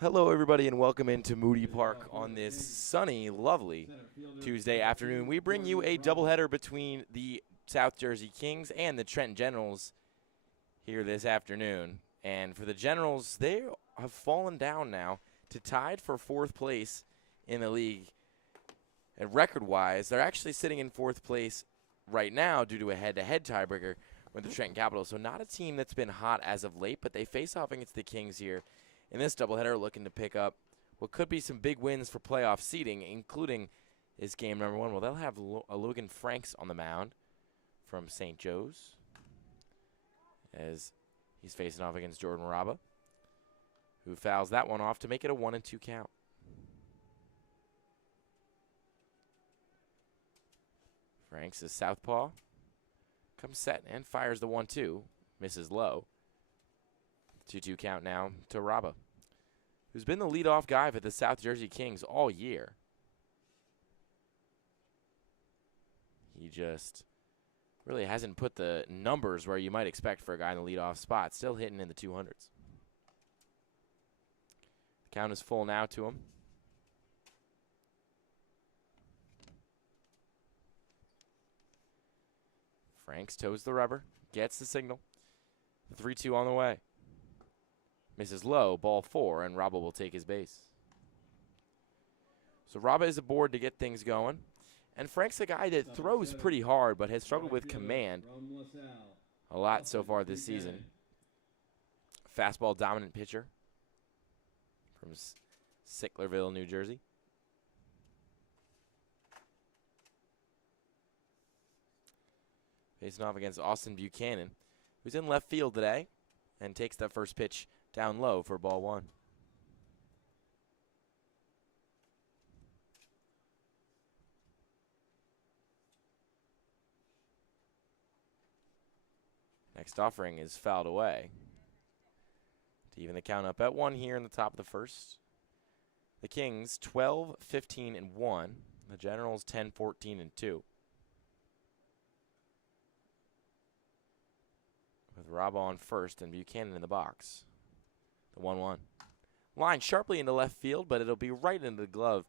Hello, everybody, and welcome into Moody Park on this sunny, lovely Tuesday afternoon. We bring you a doubleheader between the South Jersey Kings and the Trenton Generals here this afternoon. And for the Generals, they have fallen down now to tied for fourth place in the league. And record-wise, they're actually sitting in fourth place right now due to a head-to-head tiebreaker with the Trenton Capitals. So not a team that's been hot as of late, but they face off against the Kings here in this doubleheader, looking to pick up what could be some big wins for playoff seeding, including this game number one. Well, they'll have Logan Franks on the mound from St. Joe's as he's facing off against Jordan Raba, who fouls that one off to make it a 1-2 count. Franks is southpaw, comes set and fires the 1-2, misses low. 2-2 count now to Raba, who's been the leadoff guy for the South Jersey Kings all year. He just really hasn't put the numbers where you might expect for a guy in the leadoff spot. Still hitting in the 200s. Count is full now to him. Franks toes the rubber, gets the signal. 3-2 on the way. Misses low, ball 4, and Raba will take his base. So Raba is aboard to get things going. And Frank's a guy that throws pretty hard, but has struggled with command a lot so far this season. Fastball dominant pitcher from Sicklerville, New Jersey. Facing off against Austin Buchanan, who's in left field today and takes that first pitch down low for ball 1. Next offering is fouled away to even the count up at 1 here in the top of the first. The Kings 12, 15, and 1. The Generals 10, 14, and 2. With Raba on first and Buchanan in the box. The 1-1. Line sharply into left field, but it'll be right into the glove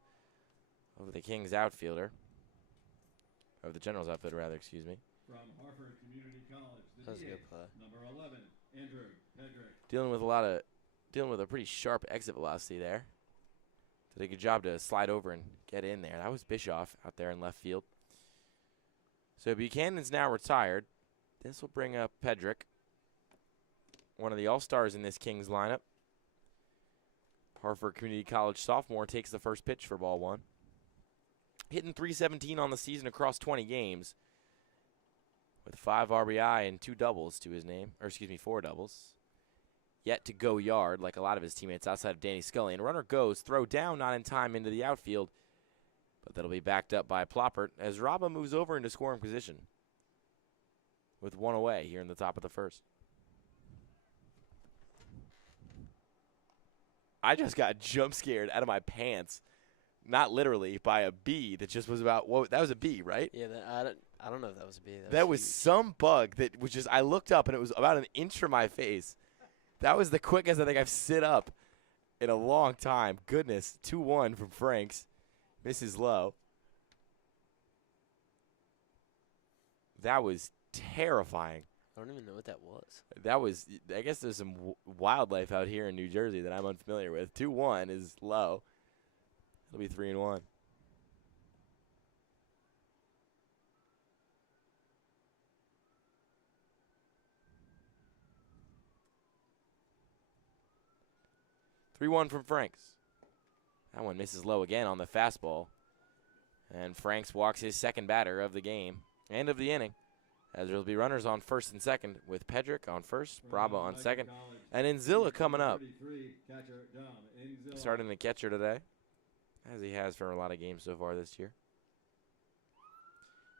of the Kings outfielder. Of the Generals outfielder, rather, excuse me. From Hartford Community College, that was a good play. Number 11, Andrew Hedrick. Dealing with a pretty sharp exit velocity there. Did a good job to slide over and get in there. That was Bischoff out there in left field. So Buchanan's now retired. This will bring up Pedrick, one of the all-stars in this Kings lineup. Hartford Community College sophomore takes the first pitch for ball 1. Hitting .317 on the season across 20 games with 5 RBI and 2 doubles to his name, or excuse me, 4 doubles. Yet to go yard like a lot of his teammates outside of Danny Scully. And runner goes, throw down, not in time into the outfield, but that'll be backed up by Ploppert as Raba moves over into scoring position with 1 away here in the top of the first. I just got jump scared out of my pants, not literally, by a bee that just was about, whoa, that was a bee, right? Yeah, I don't know if that was a bee. That was some bug that was just, I looked up and it was about an inch from my face. That was the quickest I think I've sit up in a long time. Goodness, 2-1 from Franks. Misses low. That was terrifying. I don't even know what that was. That was, I guess there's some wildlife out here in New Jersey that I'm unfamiliar with. 2-1 is low. It'll be 3-1. From Franks. That one misses low again on the fastball. And Franks walks his second batter of the game and of the inning. As there will be runners on first and second with Pedrick on first, Raba on second, and Inzilla coming up. Starting the catcher today, as he has for a lot of games so far this year.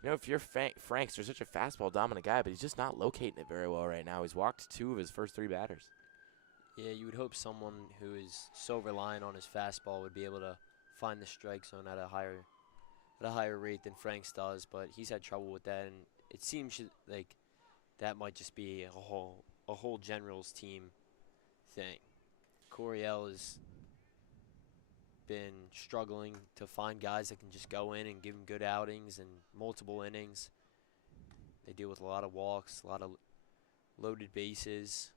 You know, if you're Franks, you're such a fastball dominant guy, but he's just not locating it very well right now. He's walked 2 of his first 3 batters. Yeah, you would hope someone who is so reliant on his fastball would be able to find the strike zone at a higher rate than Franks does, but he's had trouble with that, and it seems like that might just be a whole Generals team thing. Coryell is been struggling to find guys that can just go in and give them good outings and multiple innings. They deal with a lot of walks, a lot of loaded bases.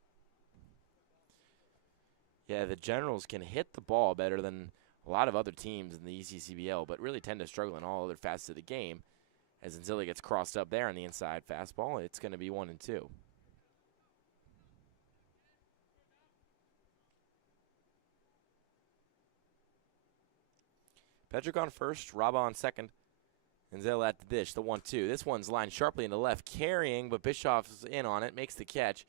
Yeah, the Generals can hit the ball better than a lot of other teams in the ECCBL, but really tend to struggle in all other facets of the game. As Anzilli gets crossed up there on the inside fastball, it's going to be 1-2. Pedrick on first, Raba on second. Anzil at the dish, the 1-2. This one's lined sharply into left, carrying, but Bischoff's in on it, makes the catch.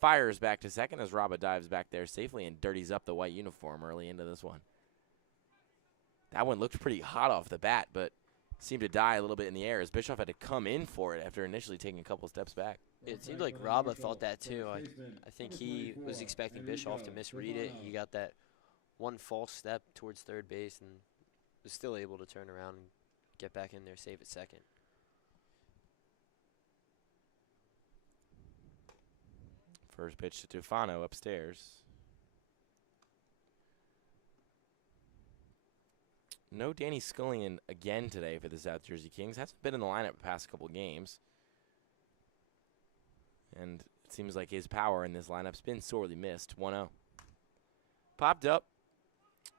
Fires back to second as Raba dives back there safely and dirties up the white uniform early into this one. That one looked pretty hot off the bat, but seemed to die a little bit in the air as Bischoff had to come in for it after initially taking a couple steps back. It seemed like Raba thought that too. I think he was expecting Bischoff to misread it. He got that one false step towards third base and was still able to turn around and get back in there, save at second. First pitch to Tufano upstairs. No Danny Scullion again today for the South Jersey Kings. Hasn't been in the lineup the past couple games. And it seems like his power in this lineup's been sorely missed. 1-0. Popped up.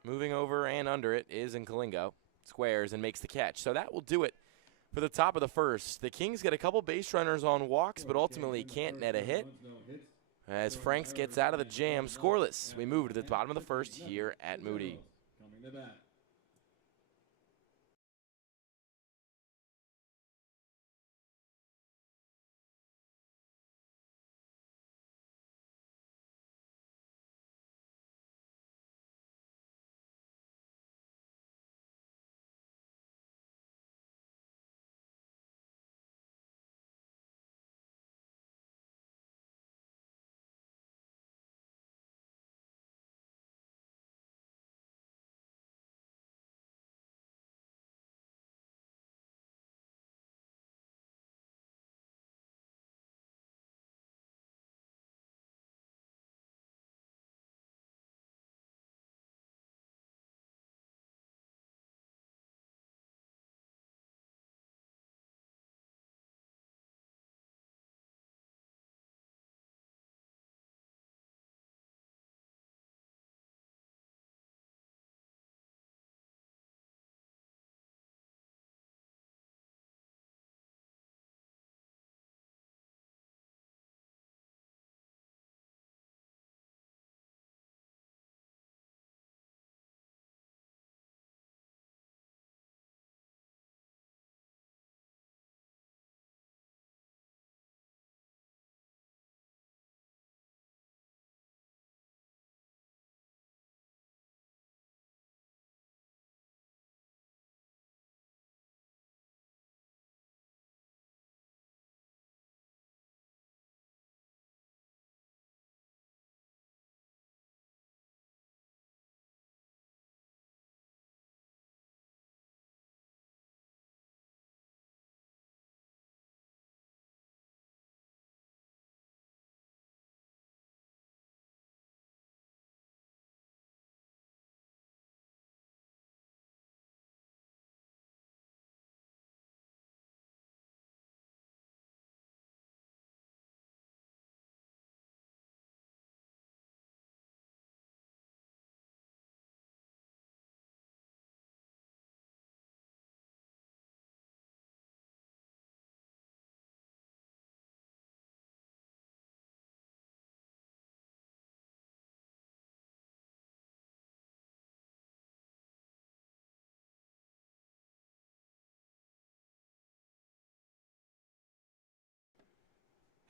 Moving over and under it is Nkalingo. Squares and makes the catch. So that will do it for the top of the first. The Kings get a couple base runners on walks, but ultimately can't net a hit. As Franks gets out of the jam scoreless, we move to the bottom of the first here at Moody. Coming to bat.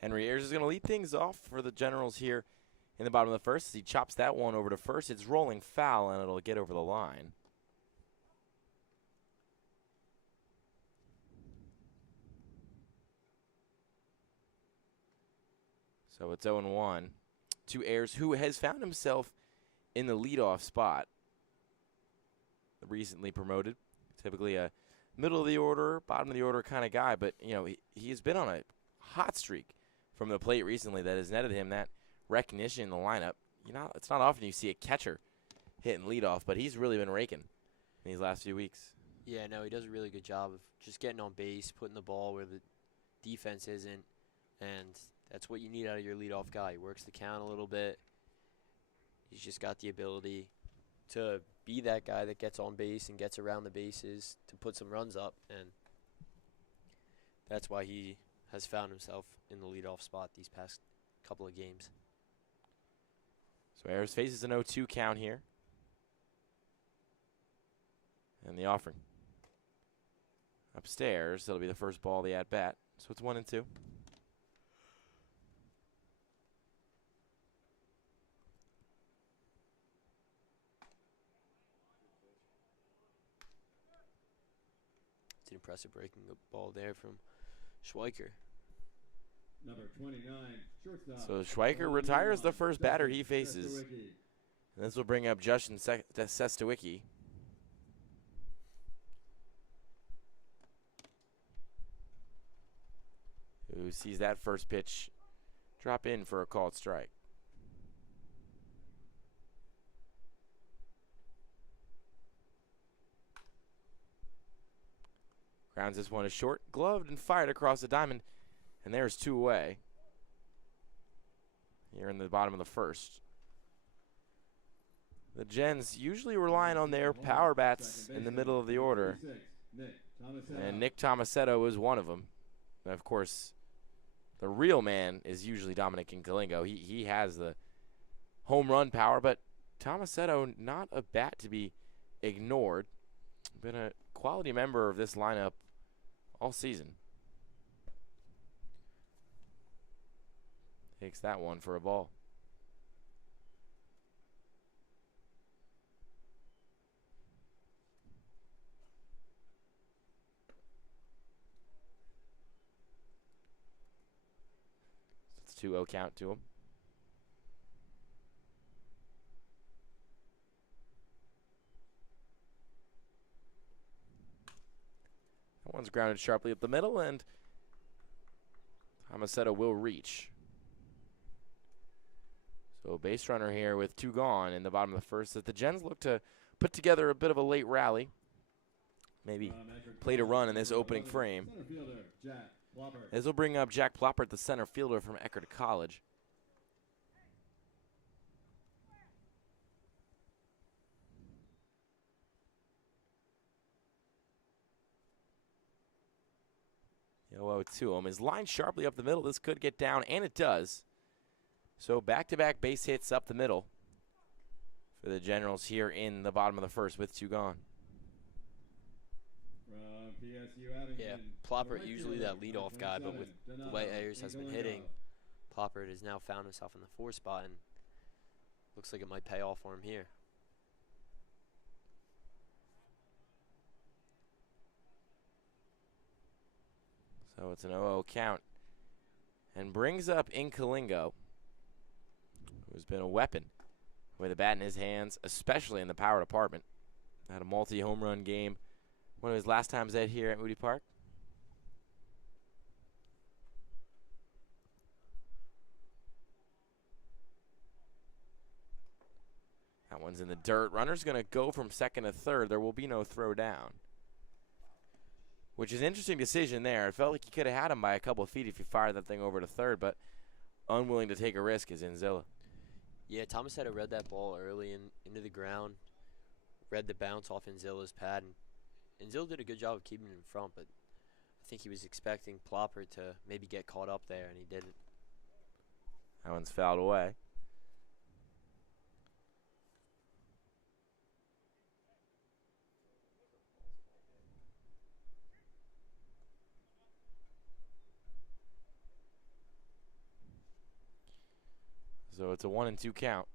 Henry Ayers is going to lead things off for the Generals here in the bottom of the first as he chops that one over to first. It's rolling foul, and it'll get over the line. So it's 0-1 to Ayers, who has found himself in the leadoff spot. Recently promoted, typically a middle of the order, bottom of the order kind of guy, but you know he's been on a hot streak from the plate recently that has netted him that recognition in the lineup. You know, it's not often you see a catcher hitting leadoff, but he's really been raking in these last few weeks. Yeah, no, he does a really good job of just getting on base, putting the ball where the defense isn't, and that's what you need out of your leadoff guy. He works the count a little bit. He's just got the ability to be that guy that gets on base and gets around the bases to put some runs up, and that's why he has found himself in the leadoff spot these past couple of games. So Ayers faces an 0-2 count here. And the offering. Upstairs, that'll be the first ball of the at-bat. So it's 1-2. It's an impressive breaking ball there from Schweiker. Number 29, shortstop. So Schweiker retires the first batter he faces. And this will bring up Justin Sestawicki. Who sees that first pitch drop in for a called strike. Grounds this one is short, gloved and fired across the diamond, and there's 2 away. Here in the bottom of the first. The Gens usually relying on their power bats in the middle of the order, and Nick Tomasetto is one of them. And of course, the real man is usually Dominic Incalingo. He has the home run power, but Tomasetto, not a bat to be ignored. Been a quality member of this lineup all season. Takes that one for a ball. It's 2-0 count to him. That one's grounded sharply up the middle, and Tomasetto will reach. So base runner here with 2 gone in the bottom of the first, as the Gens look to put together a bit of a late rally. Maybe played a run in this opening frame. This will bring up Jack Ploppert, the center fielder from Eckerd College. The 0-0 to him is lined sharply up the middle. This could get down, and it does. So back-to-back base hits up the middle for the Generals here in the bottom of the first with 2 gone. Yeah, Ploppert usually that leadoff guy, but with the way Ayers has been hitting, Ploppert has now found himself in the 4 spot, and looks like it might pay off for him here. So it's an 0-0 count, and brings up Incalingo, who's been a weapon with a bat in his hands, especially in the power department. Had a multi-home run game one of his last times out here at Moody Park. That one's in the dirt. Runner's going to go from second to third. There will be no throw down, which is an interesting decision there. It felt like he could have had him by a couple of feet if he fired that thing over to third, but unwilling to take a risk is Inzilla. Yeah, Tomasetto read that ball early into the ground, read the bounce off Inzilla's pad, and Inzilla did a good job of keeping it in front, but I think he was expecting Ploppert to maybe get caught up there, and he didn't. That one's fouled away. So it's a 1-2 count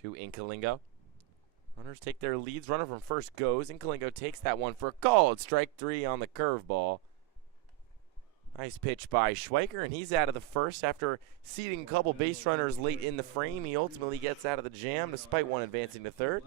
to Incalingo. Runners take their leads. Runner from first goes. Incalingo takes that one for a call. It's strike 3 on the curveball. Nice pitch by Schweiker, and he's out of the first after seeding a couple base runners late in the frame. He ultimately gets out of the jam despite one advancing to third.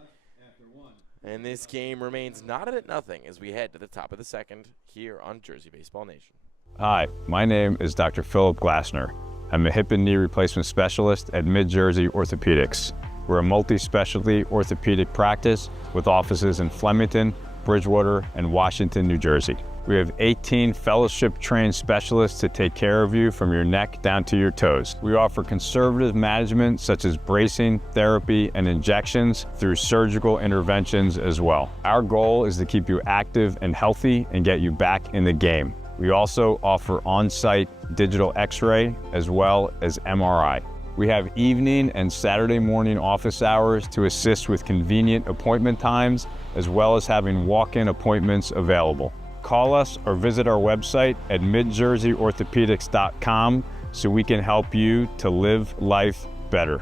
And this game remains knotted at nothing as we head to the top of the second here on Jersey Baseball Nation. Hi, my name is Dr. Philip Glassner. I'm a hip and knee replacement specialist at Mid-Jersey Orthopedics. We're a multi-specialty orthopedic practice with offices in Flemington, Bridgewater, and Washington, New Jersey. We have 18 fellowship-trained specialists to take care of you from your neck down to your toes. We offer conservative management such as bracing, therapy, and injections through surgical interventions as well. Our goal is to keep you active and healthy and get you back in the game. We also offer on-site digital X-ray as well as MRI. We have evening and Saturday morning office hours to assist with convenient appointment times, as well as having walk-in appointments available. Call us or visit our website at midjerseyorthopedics.com so we can help you to live life better.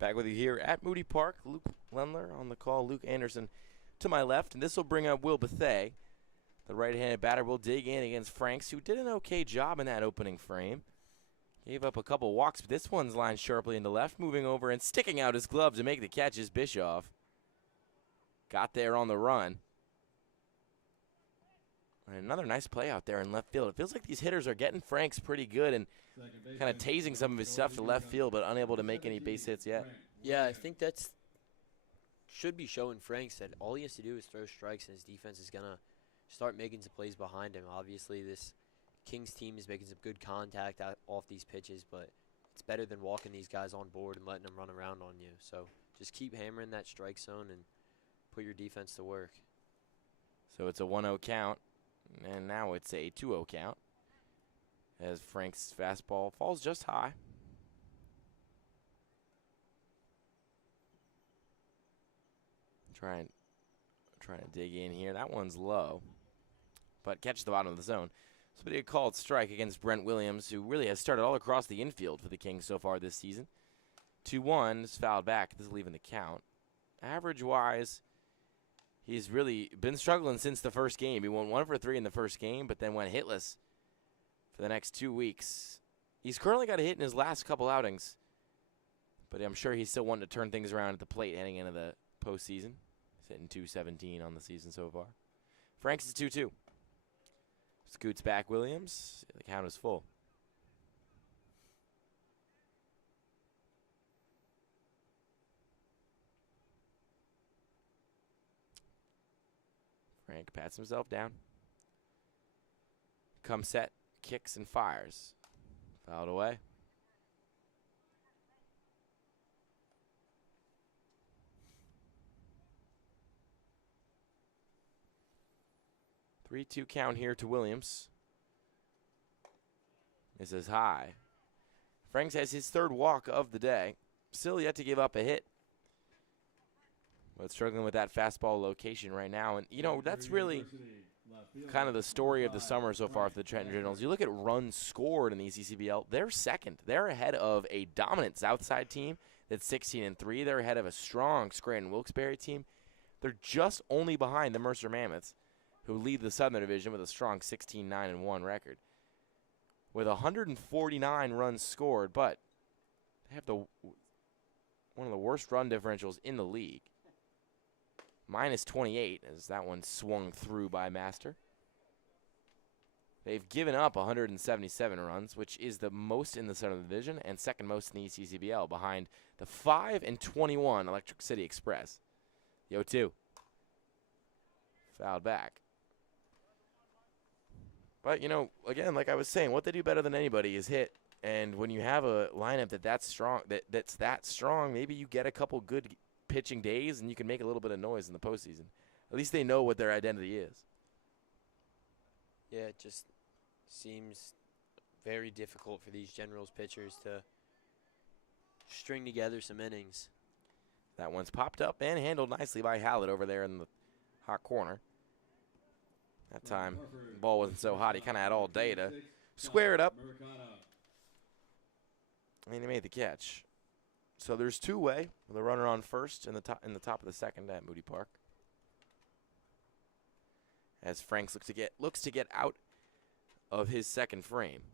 Back with you here at Moody Park. Luke Lendler on the call. Luke Anderson to my left. And this will bring up Will Bethea. The right-handed batter will dig in against Franks, who did an okay job in that opening frame. Gave up a couple walks, but this one's lined sharply into left. Moving over and sticking out his glove to make the catch is Bischoff. Got there on the run. And another nice play out there in left field. It feels like these hitters are getting Franks pretty good and kind of tasing some of his stuff to left field, but unable to make any base hits yet. Yeah, I think that's should be showing Franks that all he has to do is throw strikes, and his defense is going to start making some plays behind him. Obviously, this Kings team is making some good contact off these pitches, but it's better than walking these guys on board and letting them run around on you. So just keep hammering that strike zone and put your defense to work. So it's a 1-0 count, and now it's a 2-0 count as Frank's fastball falls just high. Trying to dig in here. That one's low, but catches the bottom of the zone. So a called strike against Brent Williams, who really has started all across the infield for the Kings so far this season. 2-1 is fouled back. This is leaving the count. Average-wise, he's really been struggling since the first game. He won 1 for 3 in the first game, but then went hitless for the next 2 weeks. He's currently got a hit in his last couple outings, but I'm sure he's still wanting to turn things around at the plate heading into the postseason. He's hitting .217 on the season so far. Franks is 2-2. Scoots back Williams. The count is full. Frank pats himself down. Comes set, kicks and fires. Fouled away. Three-two count here to Williams. This is high. Franks has his third walk of the day. Still yet to give up a hit. But struggling with that fastball location right now. And, you know, that's really kind of the story of the summer so far for the Trenton Generals. You look at runs scored in the ECCBL, they're second. They're ahead of a dominant Southside team that's 16-3. They're ahead of a strong Scranton Wilkes-Barre team. They're just only behind the Mercer Mammoths, who lead the Southern Division with a strong 16-9-1 record. With 149 runs scored, but they have one of the worst run differentials in the league. -28 as that one swung through by Master. They've given up 177 runs, which is the most in the Southern Division and second most in the ECCBL, behind the 5-21 Electric City Express. The 0-2. Fouled back. But, you know, again, like I was saying, what they do better than anybody is hit. And when you have a lineup that's strong, maybe you get a couple good pitching days and you can make a little bit of noise in the postseason. At least they know what their identity is. Yeah, it just seems very difficult for these Generals pitchers to string together some innings. That one's popped up and handled nicely by Hallett over there in the hot corner. That time, the ball wasn't so hot. He kind of had all day to square it up. And he made the catch. So there's two-way with a runner on first in the top of the second at Moody Park. As Franks looks to get out of his second frame.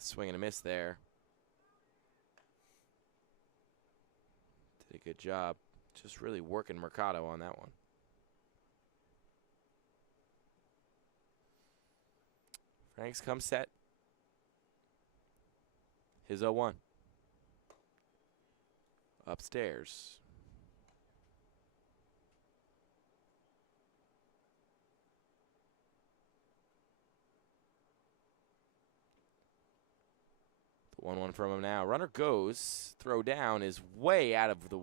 Swing and a miss there. Did a good job. Just really working Mercado on that one. Franks comes set. His 0-1. Upstairs. The 1-1 from him now. Runner goes. Throw down is way out of the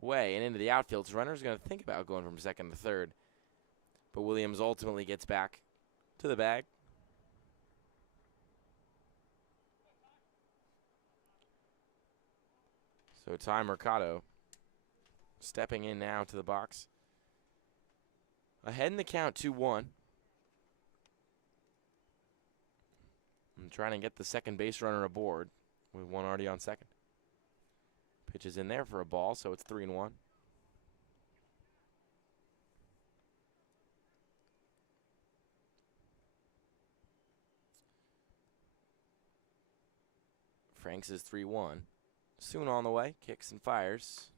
way and into the outfield. So runner's going to think about going from second to third. But Williams ultimately gets back to the bag. So Ty Mercado stepping in now to the box. Ahead in the count, 2-1. I'm trying to get the second base runner aboard with one already on second. Pitch is in there for a ball, so it's 3-1. Franks is 3-1. Soon on the way, kicks and fires.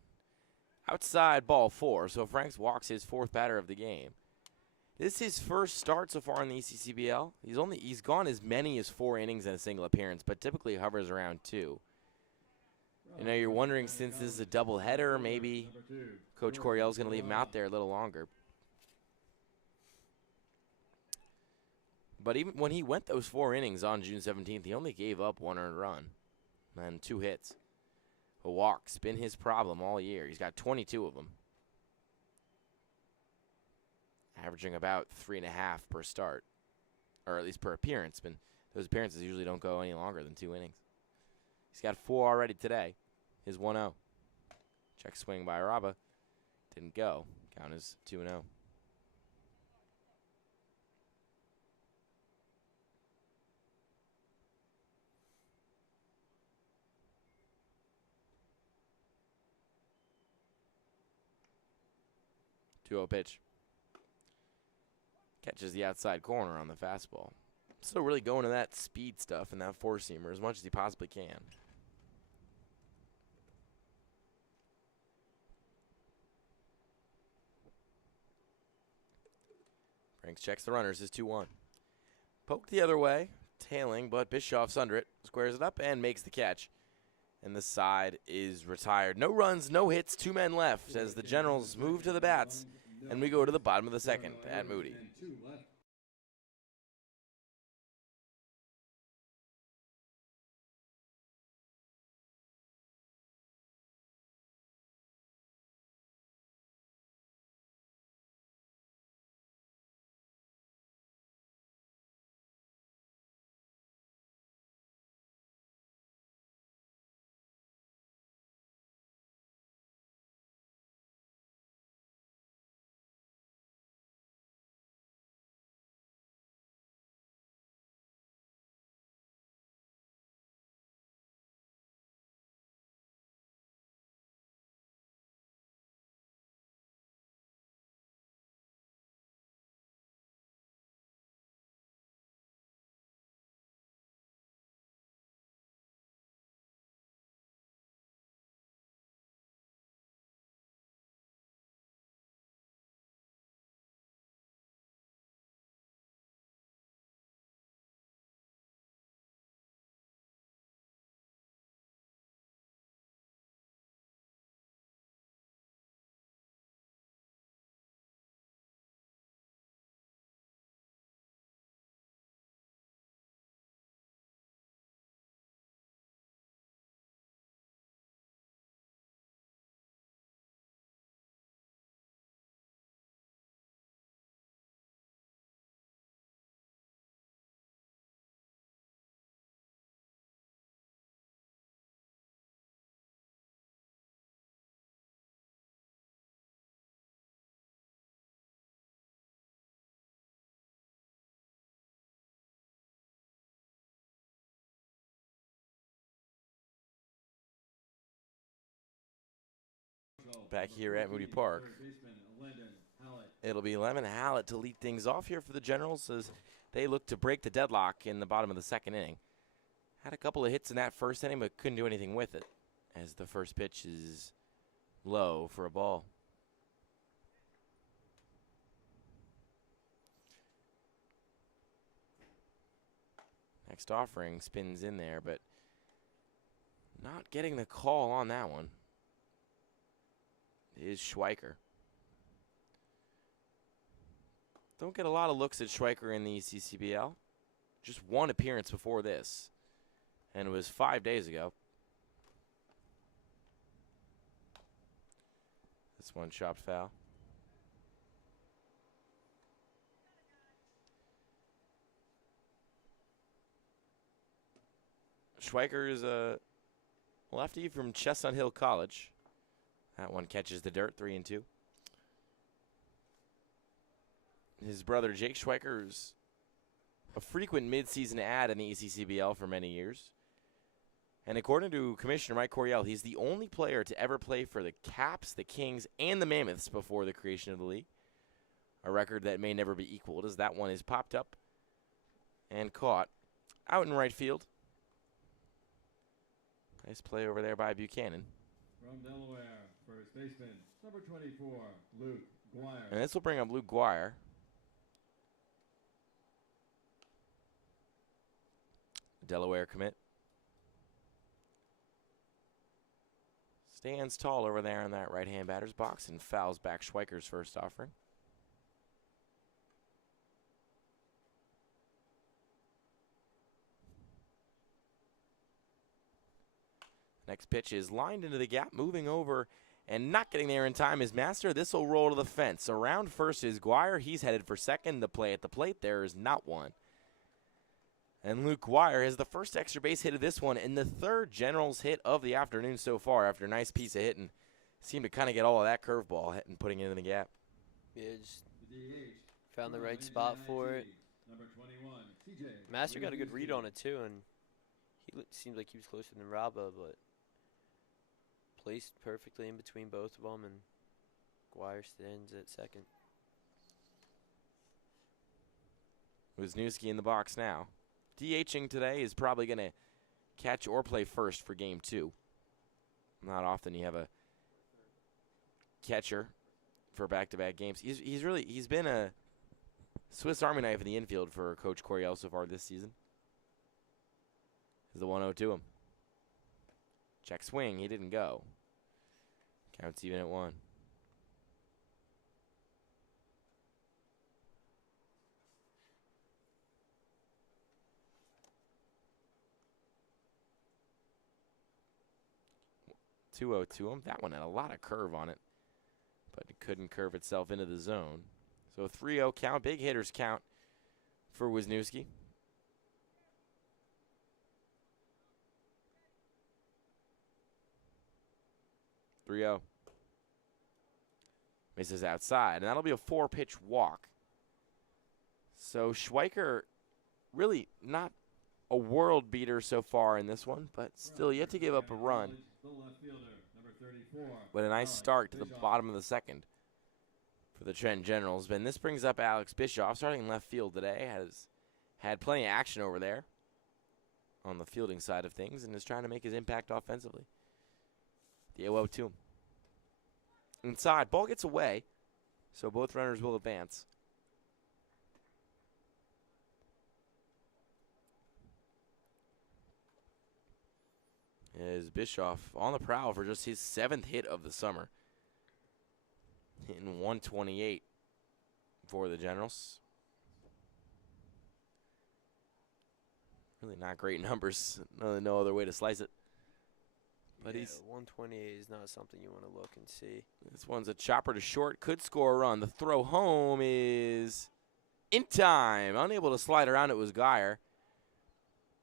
Outside, ball 4, so Franks walks his 4th batter of the game. This is his first start so far in the ECCBL. He's gone as many as 4 innings in a single appearance, but typically hovers around 2. You know, you're wondering, since this is a doubleheader, maybe Coach Coryell's going to leave him out there a little longer. But even when he went those 4 innings on June 17th, he only gave up 1 earned run and 2 hits. A walk's been his problem all year. He's got 22 of them. Averaging about 3.5 per start, or at least per appearance. But those appearances usually don't go any longer than 2 innings. He's got 4 already today. His 1-0. Check swing by Araba. Didn't go. Count is 2-0. Pitch. Catches the outside corner on the fastball. Still really going to that speed stuff and that 4-seamer as much as he possibly can. Franks checks the runners. His 2-1. Poked the other way. Tailing, but Bischoff's under it. Squares it up and makes the catch. And the side is retired. No runs, no hits, 2 men left as the Generals move to the bats. And we go to the bottom of the second at Moody. Back here at Moody Park. It'll be Lemon Hallett to lead things off here for the Generals as they look to break the deadlock in the bottom of the second inning. Had a couple of hits in that first inning, but couldn't do anything with it, as the first pitch is low for a ball. Next offering spins in there, but not getting the call on that one is Schweiker. Don't get a lot of looks at Schweiker in the ECCBL. Just one appearance before this, and it was 5 days ago. This one chopped foul. Schweiker is a lefty from Chestnut Hill College. That one catches the dirt, 3-2. His brother Jake Schweiker is a frequent midseason ad in the ECCBL for many years. And according to Commissioner Mike Coryell, he's the only player to ever play for the Caps, the Kings, and the Mammoths before the creation of the league. A record that may never be equaled, as that one is popped up and caught out in right field. Nice play over there by Buchanan. From Delaware, first baseman, number 24, Luke Guire. And this will bring up Luke Guire. Delaware commit. Stands tall over there in that right-hand batter's box and fouls back Schweiker's first offering. Next pitch is lined into the gap, moving over and not getting there in time is Master. This will roll to the fence. Around first is Guire. He's headed for second. The play at the plate there is not one. And Luke Guire has the first extra base hit of this one and the third Generals hit of the afternoon so far after a nice piece of hitting. Seemed to kind of get all of that curveball hit and putting it in the gap. Yeah, just found the right spot for it. Number 21, CJ. Master got a good read on it too, and he seemed like he was closer than Rabba, but placed perfectly in between both of them, and Guire stands at second. Wisniewski in the box now. DHing today is probably going to catch or play first for game 2. Not often you have a catcher for back-to-back games. He's been a Swiss Army knife in the infield for Coach Coryell so far this season. There's the 1-0 to him. Check swing, he didn't go. Counts even at 1. (2-0 to him. That one had a lot of curve on it, but it couldn't curve itself into the zone. So 3-0 count, big hitters count for Wisniewski. Misses outside, and that'll be a 4-pitch walk. So Schweiker really not a world beater so far in this one, but still yet to give up a run. The left fielder, number 34. But a nice start to the bottom of the second for the Trenton Generals. And this brings up Alex Bischoff, starting in left field today. Has had plenty of action over there on the fielding side of things and is trying to make his impact offensively. The 0-0 to him. Inside, ball gets away, so both runners will advance. Is Bischoff on the prowl for just his 7th hit of the summer. Hitting 128 for the Generals. Really not great numbers. No other way to slice it. But yeah, he's 128 is not something you want to look and see. This one's a chopper to short. Could score a run. The throw home is in time. Unable to slide around it was Guire.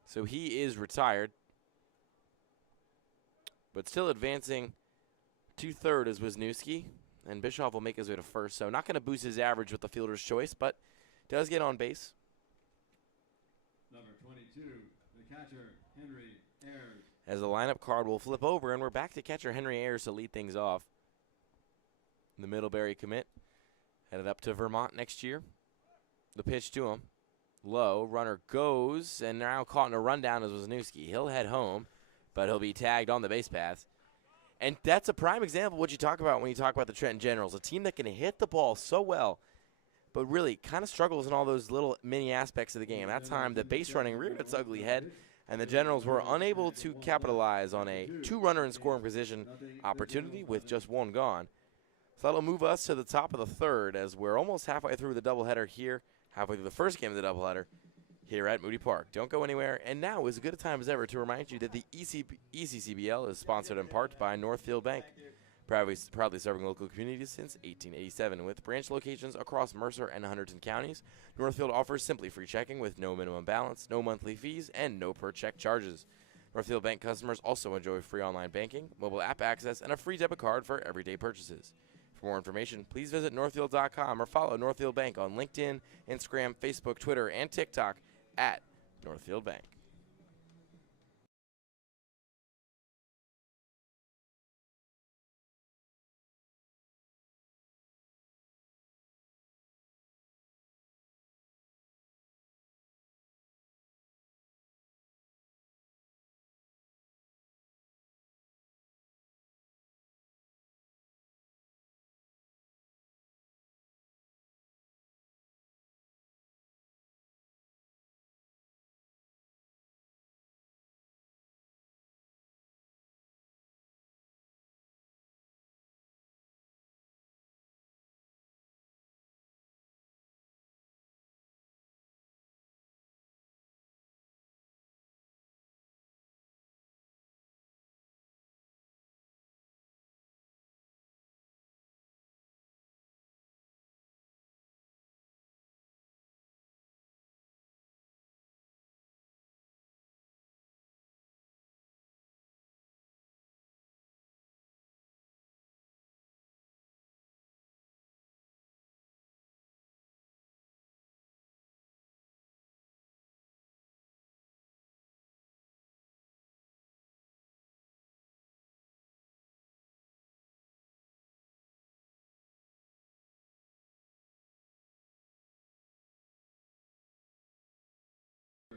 So he is retired. But still advancing to third is Wisniewski. And Bischoff will make his way to first. So not going to boost his average with the fielder's choice, but does get on base. Number 22, the catcher, Henry Ayers. As the lineup card will flip over, and we're back to catcher Henry Ayers to lead things off. The Middlebury commit headed up to Vermont next year. The pitch to him. low. Runner goes, and now caught in a rundown is Wisniewski. He'll head home, but he'll be tagged on the base path. And that's a prime example of what you talk about when you talk about the Trenton Generals, a team that can hit the ball so well, but really kind of struggles in all those little mini aspects of the game. That time, the base running reared its ugly head, and the Generals were unable to capitalize on a 2-runner in scoring position opportunity with just one gone. So that'll move us to the top of the third as we're almost halfway through the doubleheader here, halfway through the first game of the doubleheader here at Moody Park. Don't go anywhere. And now is as good a time as ever to remind you that the ECCBL is sponsored in part by Northfield Bank, proudly serving local communities since 1887. With branch locations across Mercer and Hunterdon counties, Northfield offers simply free checking with no minimum balance, no monthly fees, and no per-check charges. Northfield Bank customers also enjoy free online banking, mobile app access, and a free debit card for everyday purchases. For more information, please visit northfield.com or follow Northfield Bank on LinkedIn, Instagram, Facebook, Twitter, and TikTok at Northfield Bank.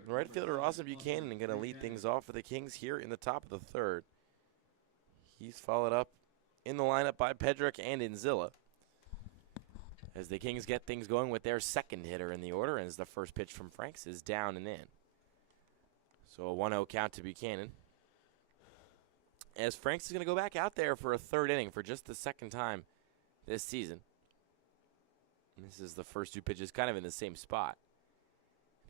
Right fielder Austin Buchanan going to lead things off for the Kings here in the top of the third. He's followed up in the lineup by Pedrick and Inzilla, as the Kings get things going with their second hitter in the order, as the first pitch from Franks is down and in. So a 1-0 count to Buchanan, as Franks is going to go back out there for a third inning for just the second time this season. And this is the first two pitches kind of in the same spot.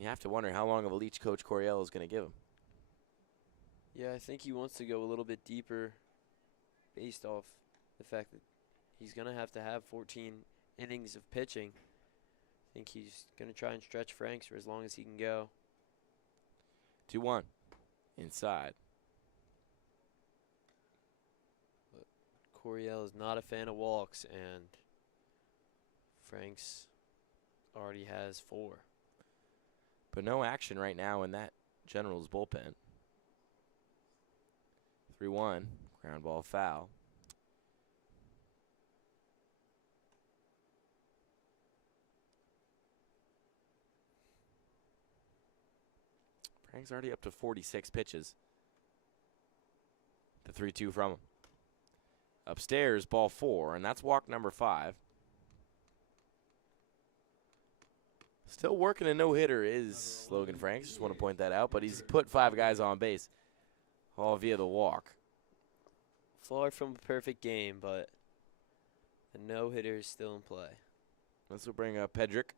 You have to wonder how long of a leash Coach Coryell is going to give him. Yeah, I think he wants to go a little bit deeper based off the fact that he's going to have 14 innings of pitching. I think he's going to try and stretch Franks for as long as he can go. 2-1 inside. But Coryell is not a fan of walks, and Franks already has 4. But no action right now in that Generals bullpen. 3-1, ground ball foul. Frank's already up to 46 pitches. The 3-2 from him. Upstairs, ball 4, and that's walk number 5. Still working a no-hitter is Logan Franks. Just want to point that out. But he's put 5 guys on base, all via the walk. Far from a perfect game, but the no-hitter is still in play. This will bring up Pedrick,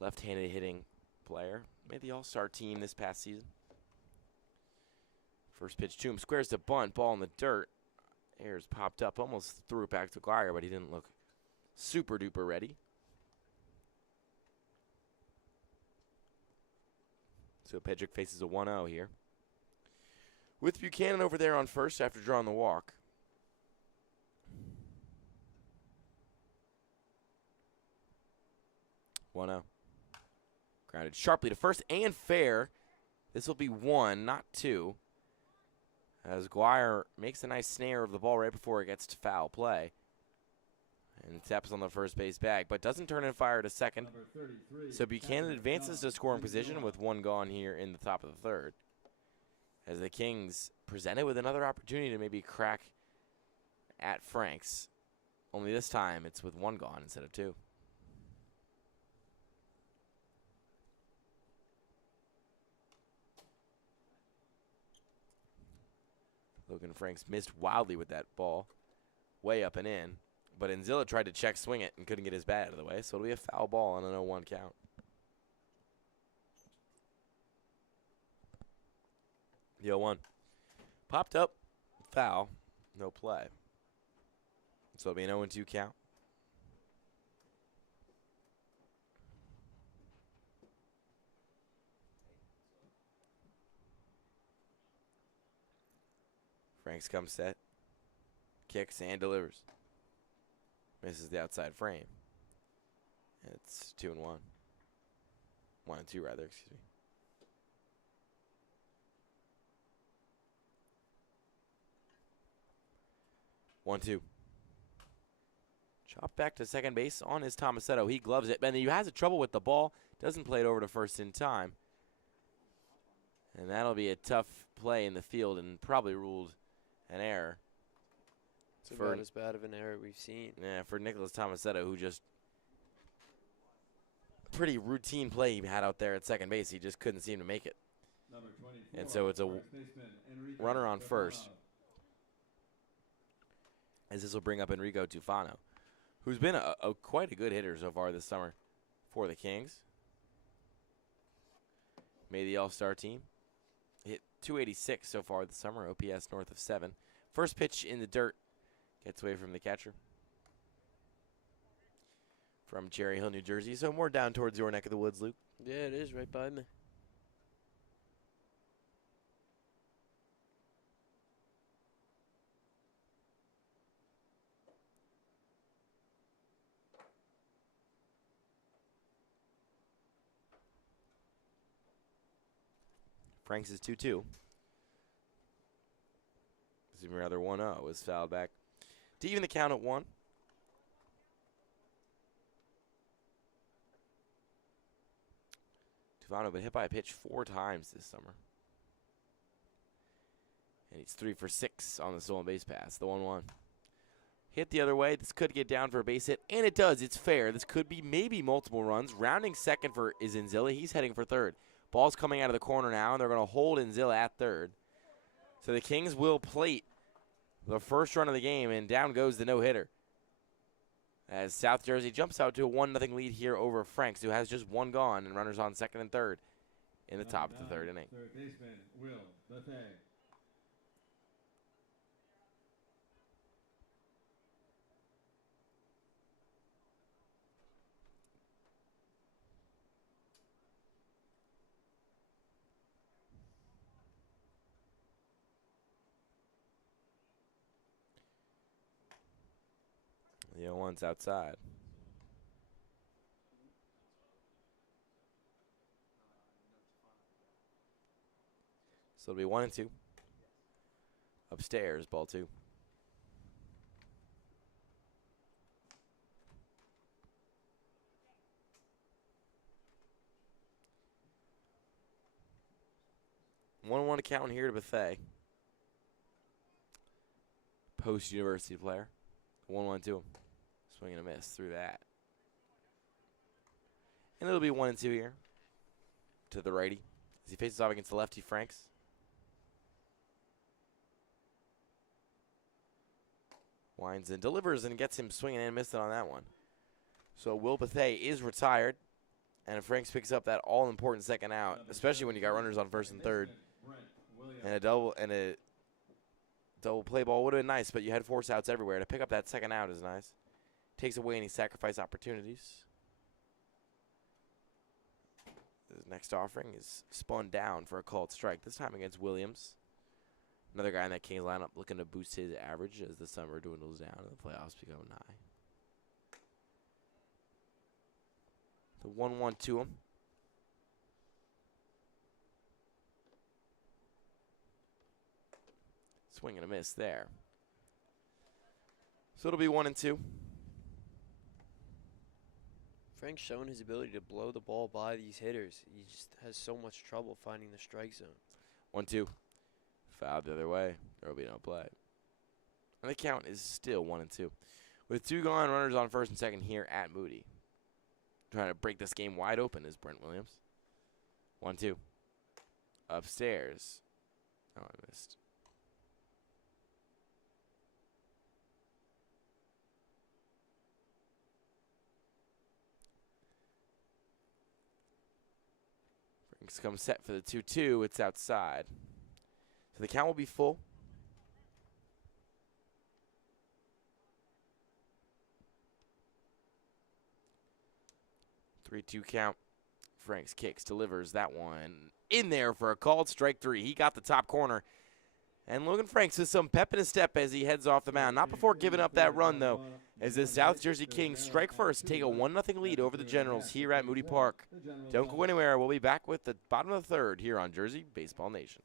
left-handed hitting player. Made the all-star team this past season. First pitch to him. Squares to bunt. Ball in the dirt. Ayers popped up. Almost threw it back to Guire, but he didn't look super-duper ready. So Pedrick faces a 1-0 here, with Buchanan over there on first after drawing the walk. Grounded sharply to first and fair. This will be 1, not 2, as Guire makes a nice snare of the ball right before it gets to foul play. And taps on the first base bag, but doesn't turn and fire to second. Number 33. So Buchanan catcher, advances John to scoring Rizzo. position with one gone here in the top of the third. As the Kings presented with another opportunity to maybe crack at Franks. Only this time it's with one gone instead of two. Logan Franks missed wildly with that ball. Way up and in. But Enzilla tried to check swing it and couldn't get his bat out of the way. So it'll be a foul ball on an 0-1 count. The 0-1. Popped up. Foul. No play. So it'll be an 0-2 count. Franks comes set. Kicks and delivers. Misses the outside frame. It's 2-1. 1-2 rather, excuse me. 1-2. Chop back to second base on his Tomasetto. He gloves it. And he has trouble with the ball. Doesn't play it over to first in time. And that'll be a tough play in the field and probably ruled an error. It's about as bad of an error we've seen. Yeah, for Nicholas Tomasetto, who just pretty routine play he had out there at second base. He just couldn't seem to make it. Number 24, And so it's a first baseman, Enrico runner on Tufano. first. As this will bring up Enrico Tufano, who's been quite a good hitter so far this summer for the Kings. Made the All-Star team. Hit .286 so far this summer, OPS north of 7. First pitch in the dirt. Gets away from the catcher. From Cherry Hill, New Jersey. So more down towards your neck of the woods, Luke. Yeah, it is right by me. Franks is 2-2. This is rather 1-0. Was fouled back to even the count at 1. Tufano been hit by a pitch 4 times this summer. And he's 3 for 6 on the stolen base pass. The 1-1. Hit the other way. This could get down for a base hit, and it does. It's fair. This could be maybe multiple runs. Rounding second for is Enzilla. He's heading for third. Ball's coming out of the corner now, and they're going to hold Enzilla at third. So the Kings will plate the first run of the game, and down goes the no-hitter. As South Jersey jumps out to a 1-0 lead here over Franks, who has just one gone, and runners on second and third in the top of the third inning. Third baseman, Will Buffet. The 0-1's outside. So it'll be 1-2. Upstairs, ball 2. One count here to Buffet. Post-university player. 1-1 to him. Swing and a miss through that. And it'll be 1-2 here to the righty as he faces off against the lefty Franks. Winds and delivers and gets him swinging and missing on that one. So Will Bethea is retired, and Franks picks up that all-important second out, especially when you got runners on first and third. And a double play ball would have been nice, but you had force outs everywhere. To pick up that second out is nice. Takes away any sacrifice opportunities. His next offering is spun down for a called strike, this time against Williams. Another guy in that Kings lineup looking to boost his average as the summer dwindles down and the playoffs become nigh. The 1-1 to him. Swing and a miss there. So it'll be 1-2. Frank's shown his ability to blow the ball by these hitters. He just has so much trouble finding the strike zone. 1-2. Foul the other way. There will be no play. And the count is still 1-2. With 2 gone, runners on first and second here at Moody. Trying to break this game wide open is Brent Williams. 1-2. Upstairs. Oh, I missed. Franks comes set for the 2-2. It's outside. So the count will be full. Three-two count. Franks kicks, delivers that one in there for a called strike 3. He got the top corner. And Logan Franks with some pep in his step as he heads off the mound. Not before giving up that run, though, as the South Jersey Kings strike first, take a 1-0 lead over the Generals here at Moody Park. Don't go anywhere. We'll be back with the bottom of the third here on Jersey Baseball Nation.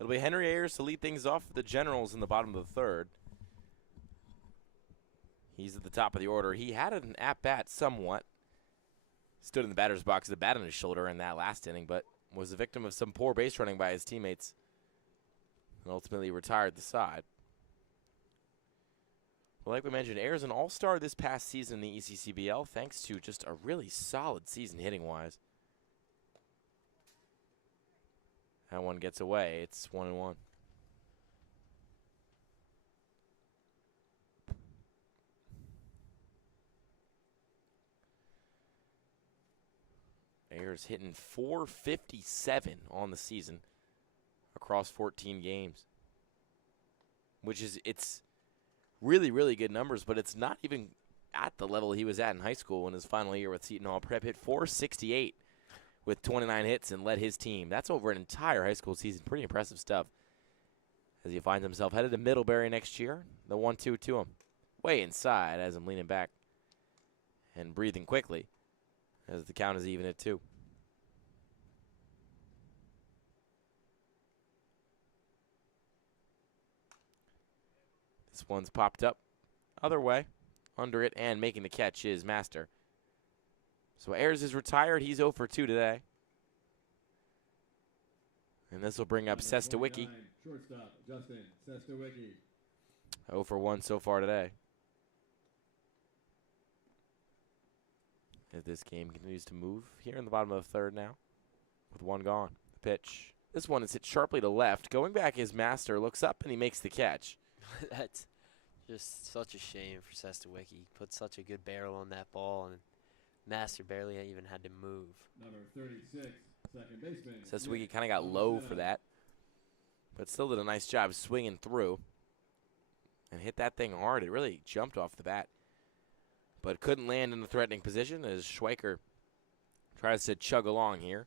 It'll be Henry Ayers to lead things off for the Generals in the bottom of the third. He's at the top of the order. He had an at-bat somewhat. Stood in the batter's box with a bat on his shoulder in that last inning, but was the victim of some poor base running by his teammates and ultimately retired the side. Well, like we mentioned, Ayers an all-star this past season in the ECCBL thanks to just a really solid season hitting-wise. That one gets away. It's 1-1. Ayers hitting .457 on the season across 14 games, which is, it's really, really good numbers, but it's not even at the level he was at in high school in his final year with Seton Hall Prep. Hit .468 with 29 hits and led his team. That's over an entire high school season. Pretty impressive stuff. As he finds himself headed to Middlebury next year. The 1-2 to him. Way inside as I'm leaning back and breathing quickly as the count is even at 2. This one's popped up other way, under it, and making the catch is Master. So Ayers is retired. He's 0 for 2 today. And this will bring up Sestawicki Shortstop, Justin Sestawicki. 0 for 1 so far today. As this game continues to move here in the bottom of the third now, with 1 gone. The pitch. This one is hit sharply to left. Going back, his master looks up and he makes the catch. That's just such a shame for Sestawicki. He put such a good barrel on that ball, and Master barely even had to move. Number 36, second baseman. Sestawicki kind of got low for that, but still did a nice job swinging through and hit that thing hard. It really jumped off the bat, but couldn't land in the threatening position as Schweiker tries to chug along here.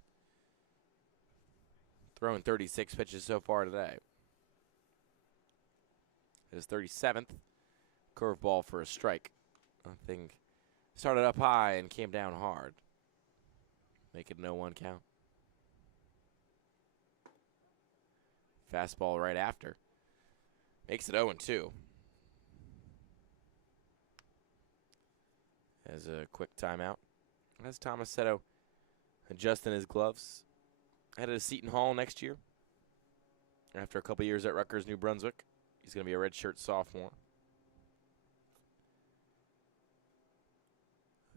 Throwing 36 pitches so far today. His 37th curveball for a strike. I think started up high and came down hard. Make it 0-1 count. Fastball right after. Makes it 0-2. As a quick timeout. As Thomas Setto adjusting his gloves. Headed to Seton Hall next year. After a couple years at Rutgers, New Brunswick. He's going to be a redshirt sophomore.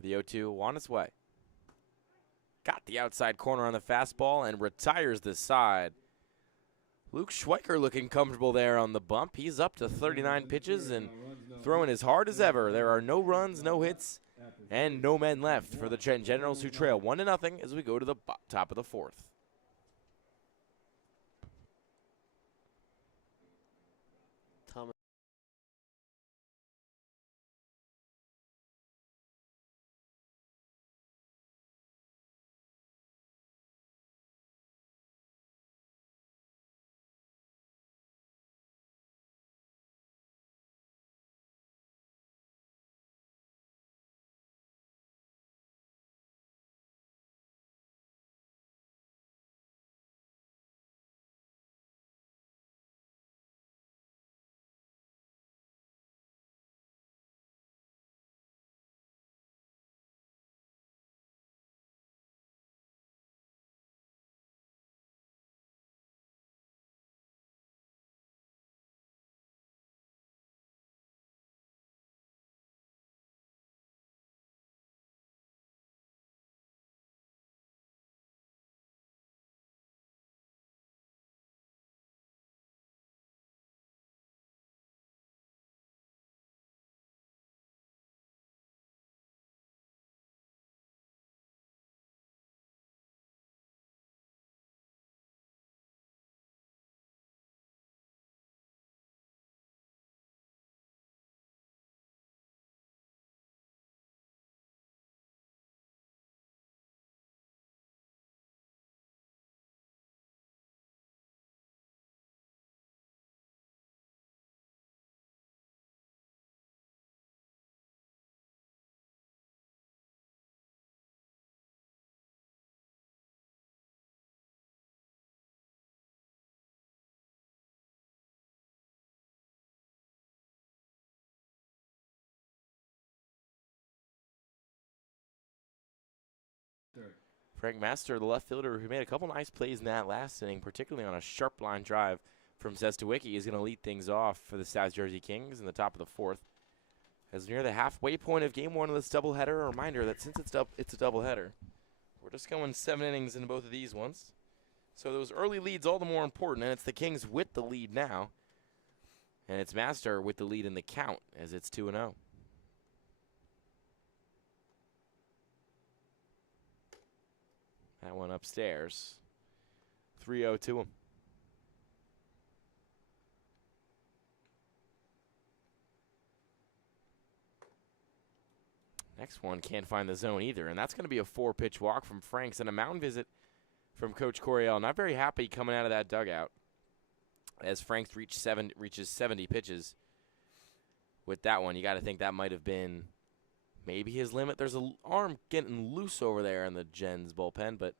The 0-2 on its way. Got the outside corner on the fastball and retires the side. Luke Schweiker looking comfortable there on the bump. He's up to 39 pitches and throwing as hard as ever. There are no runs, no hits, and no men left for the Trenton Generals, who trail 1-0 as we go to the top of the 4th. Thomas. Frank Master, the left fielder, who made a couple nice plays in that last inning, particularly on a sharp line drive from Sestawicki, is going to lead things off for the South Jersey Kings in the top of the 4th. As near the halfway point of Game 1 of this doubleheader, a reminder that since it's a doubleheader, we're just going 7 innings in both of these ones. So those early leads all the more important, and it's the Kings with the lead now. And it's Master with the lead in the count as it's 2-0. That one upstairs. 3-0 to him. Next one can't find the zone either, and that's going to be a 4-pitch walk from Franks and a mound visit from Coach Coryell. Not very happy coming out of that dugout as Franks reaches 70 pitches with that one. You got to think that might have been maybe his limit. There's an arm getting loose over there in the Gens bullpen, but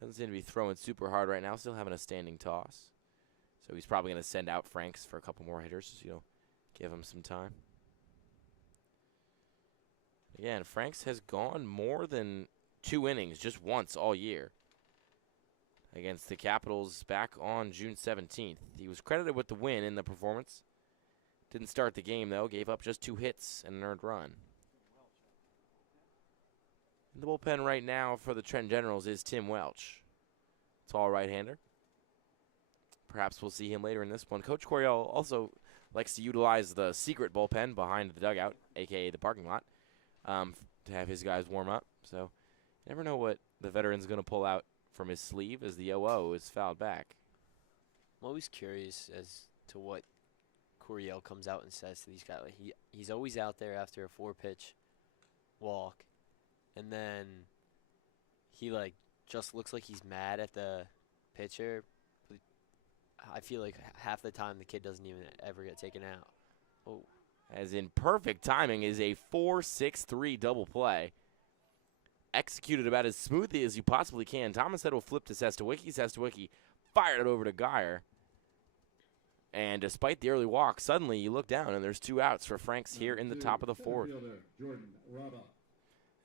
doesn't seem to be throwing super hard right now. Still having a standing toss. So he's probably going to send out Franks for a couple more hitters, give him some time. Again, Franks has gone more than 2 innings just once all year. against the Capitals back on June 17th. He was credited with the win in the performance. Didn't start the game, though. Gave up just 2 hits and an earned run. In the bullpen right now for the Trenton Generals is Tim Welch. Tall right-hander. Perhaps we'll see him later in this one. Coach Coryell also likes to utilize the secret bullpen behind the dugout, a.k.a. the parking lot, to have his guys warm up. So you never know what the veteran's going to pull out from his sleeve as the 0-0 is fouled back. I'm always curious as to what Coryell comes out and says to these guys. Like he's always out there after a 4-pitch walk, and then he just looks like he's mad at the pitcher. But I feel like half the time the kid doesn't even ever get taken out. Oh, As in perfect timing is a 4-6-3 double play. Executed about as smoothly as you possibly can. Thomas said will flip to Sestawicki. Sestawicki fired it over to Geyer. And despite the early walk, suddenly you look down and there's 2 outs for Franks here in the top of the 4th.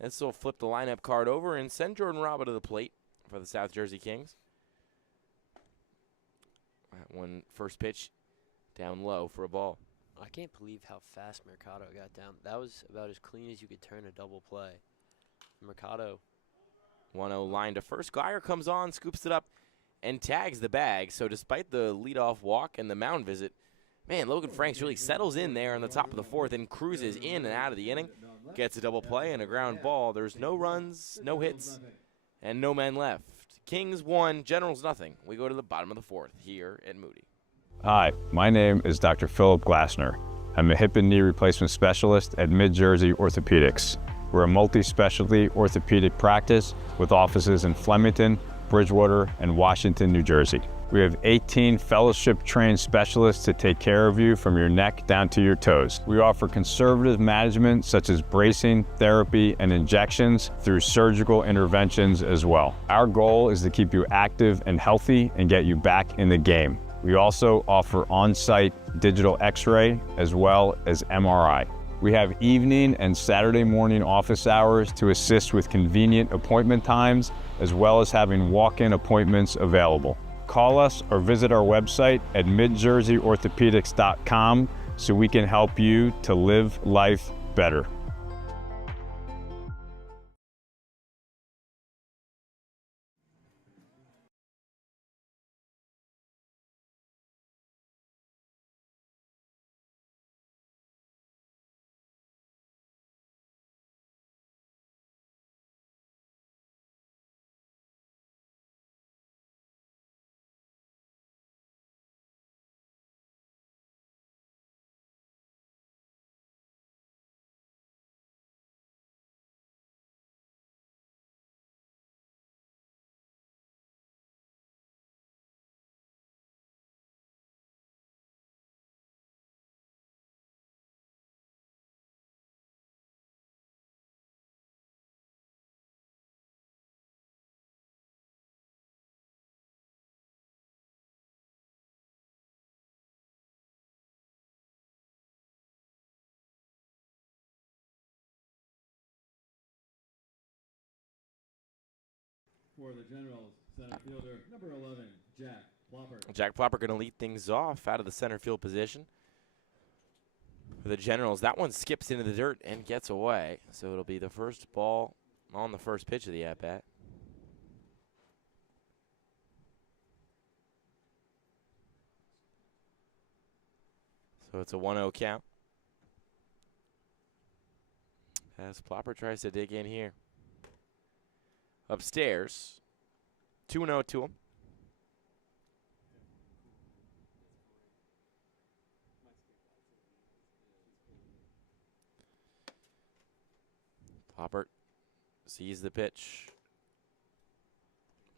This will flip the lineup card over and send Jordan Raba to the plate for the South Jersey Kings. That one first pitch down low for a ball. I can't believe how fast Mercado got down. That was about as clean as you could turn a double play. Mercado. 1-0 line to first. Geyer comes on, scoops it up, and tags the bag. So despite the leadoff walk and the mound visit, man, Logan Franks really settles in there on the top of the 4th and cruises in and out of the inning. Gets a double play and a ground ball. There's no runs, no hits, and no men left. Kings 1, Generals nothing. We go to the bottom of the 4th here at Moody. Hi, my name is Dr. Philip Glassner. I'm a hip and knee replacement specialist at Mid-Jersey Orthopedics. We're a multi-specialty orthopedic practice with offices in Flemington, Bridgewater, and Washington, New Jersey. We have 18 fellowship-trained specialists to take care of you from your neck down to your toes. We offer conservative management such as bracing, therapy, and injections through surgical interventions as well. Our goal is to keep you active and healthy and get you back in the game. We also offer on-site digital x-ray as well as MRI. We have evening and Saturday morning office hours to assist with convenient appointment times, as well as having walk-in appointments available. Call us or visit our website at midjerseyorthopedics.com so we can help you to live life better. For the Generals, center fielder, number 11, Jack Plopper. Jack Plopper going to lead things off out of the center field position. For the Generals, that one skips into the dirt and gets away. So it'll be the first ball on the first pitch of the at-bat. So it's a 1-0 count. As Plopper tries to dig in here. Upstairs, 2-0 to him. Plopper sees the pitch.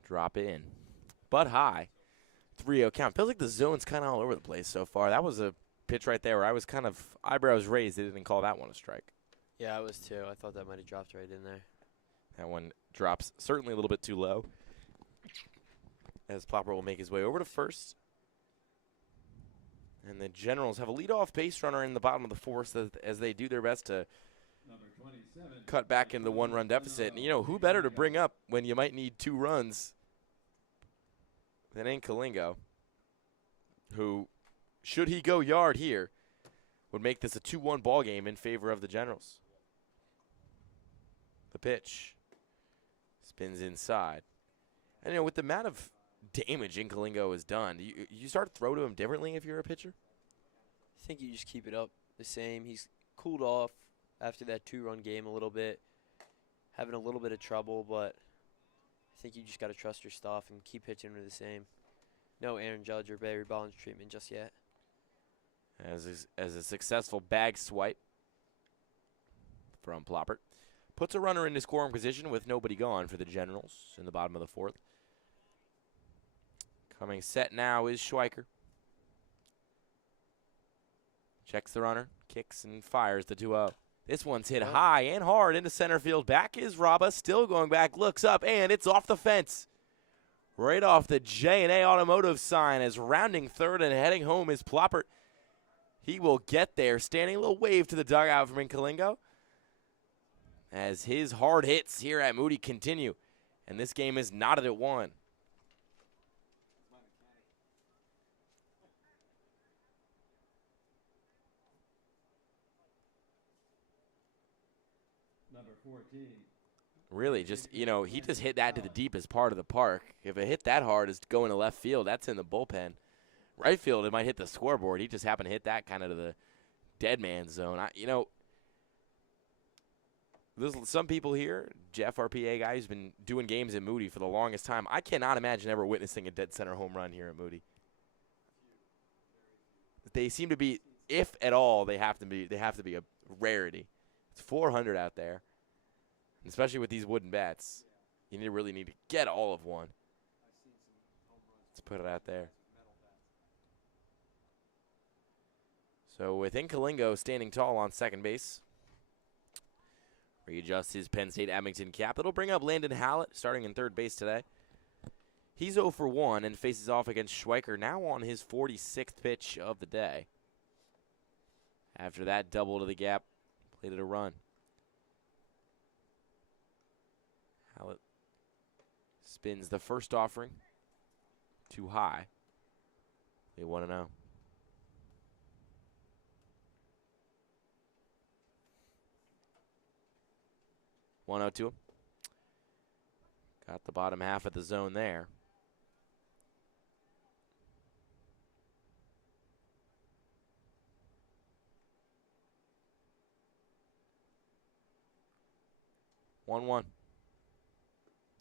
Drop it in. But high. 3-0 count. Feels like the zone's kind of all over the place so far. That was a pitch right there where I was kind of eyebrows raised. They didn't call that one a strike. Yeah, I was too. I thought that might have dropped right in there. That one drops certainly a little bit too low. As Plopper will make his way over to first. And the Generals have a leadoff base runner in the bottom of the 4th as they do their best to cut back into the 1-run deficit. And, you know, who better to bring up when you might need 2 runs than Inkalingo, who, should he go yard here, would make this a 2-1 ball game in favor of the Generals. The pitch spins inside. And, you know, with the amount of damage Inkalingo has done, you start to throw to him differently if you're a pitcher? I think you just keep it up the same. He's cooled off after that 2-run game a little bit, having a little bit of trouble, but I think you just got to trust your stuff and keep pitching him the same. No Aaron Judge or Barry Bonds treatment just yet. As a successful bag swipe from Ploppert. Puts a runner into scoring position with nobody gone for the Generals in the bottom of the 4th. Coming set now is Schweiker. Checks the runner, kicks and fires the 2-0. This one's hit high and hard into center field. Back is Raba, still going back, looks up, and it's off the fence. Right off the J&A Automotive sign as rounding third and heading home is Ploppert. He will get there, standing a little wave to the dugout from Inkalingo as his hard hits here at Moody continue. And this game is knotted at 1. Number 14. Really, just, you know, he just hit that to the deepest part of the park. If it hit that hard, it's going to left field. That's in the bullpen. Right field, it might hit the scoreboard. He just happened to hit that kind of to the dead man zone. You know, there's some people here, Jeff, our PA guy, who's been doing games at Moody for the longest time. I cannot imagine ever witnessing a dead center home run here at Moody. They seem to be, if at all, they have to be a rarity. It's 400 out there, and especially with these wooden bats. You really need to get all of one. Let's put it out there. So with Inkalingo standing tall on second base, readjusts his Penn State Abington cap. It'll bring up Landon Hallett starting in third base today. He's 0 for 1 and faces off against Schweiker now on his 46th pitch of the day. After that double to the gap, plated a run. Hallett spins the first offering too high. They 1-0. 1-0 to him. Got the bottom half of the zone there. One.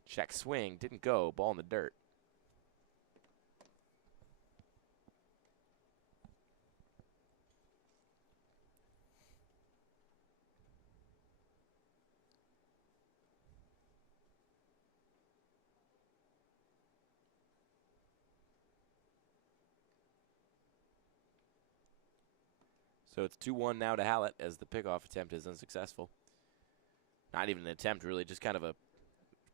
Check swing, didn't go, ball in the dirt. So it's 2-1 now to Hallett as the pickoff attempt is unsuccessful. Not even an attempt, really, just kind of a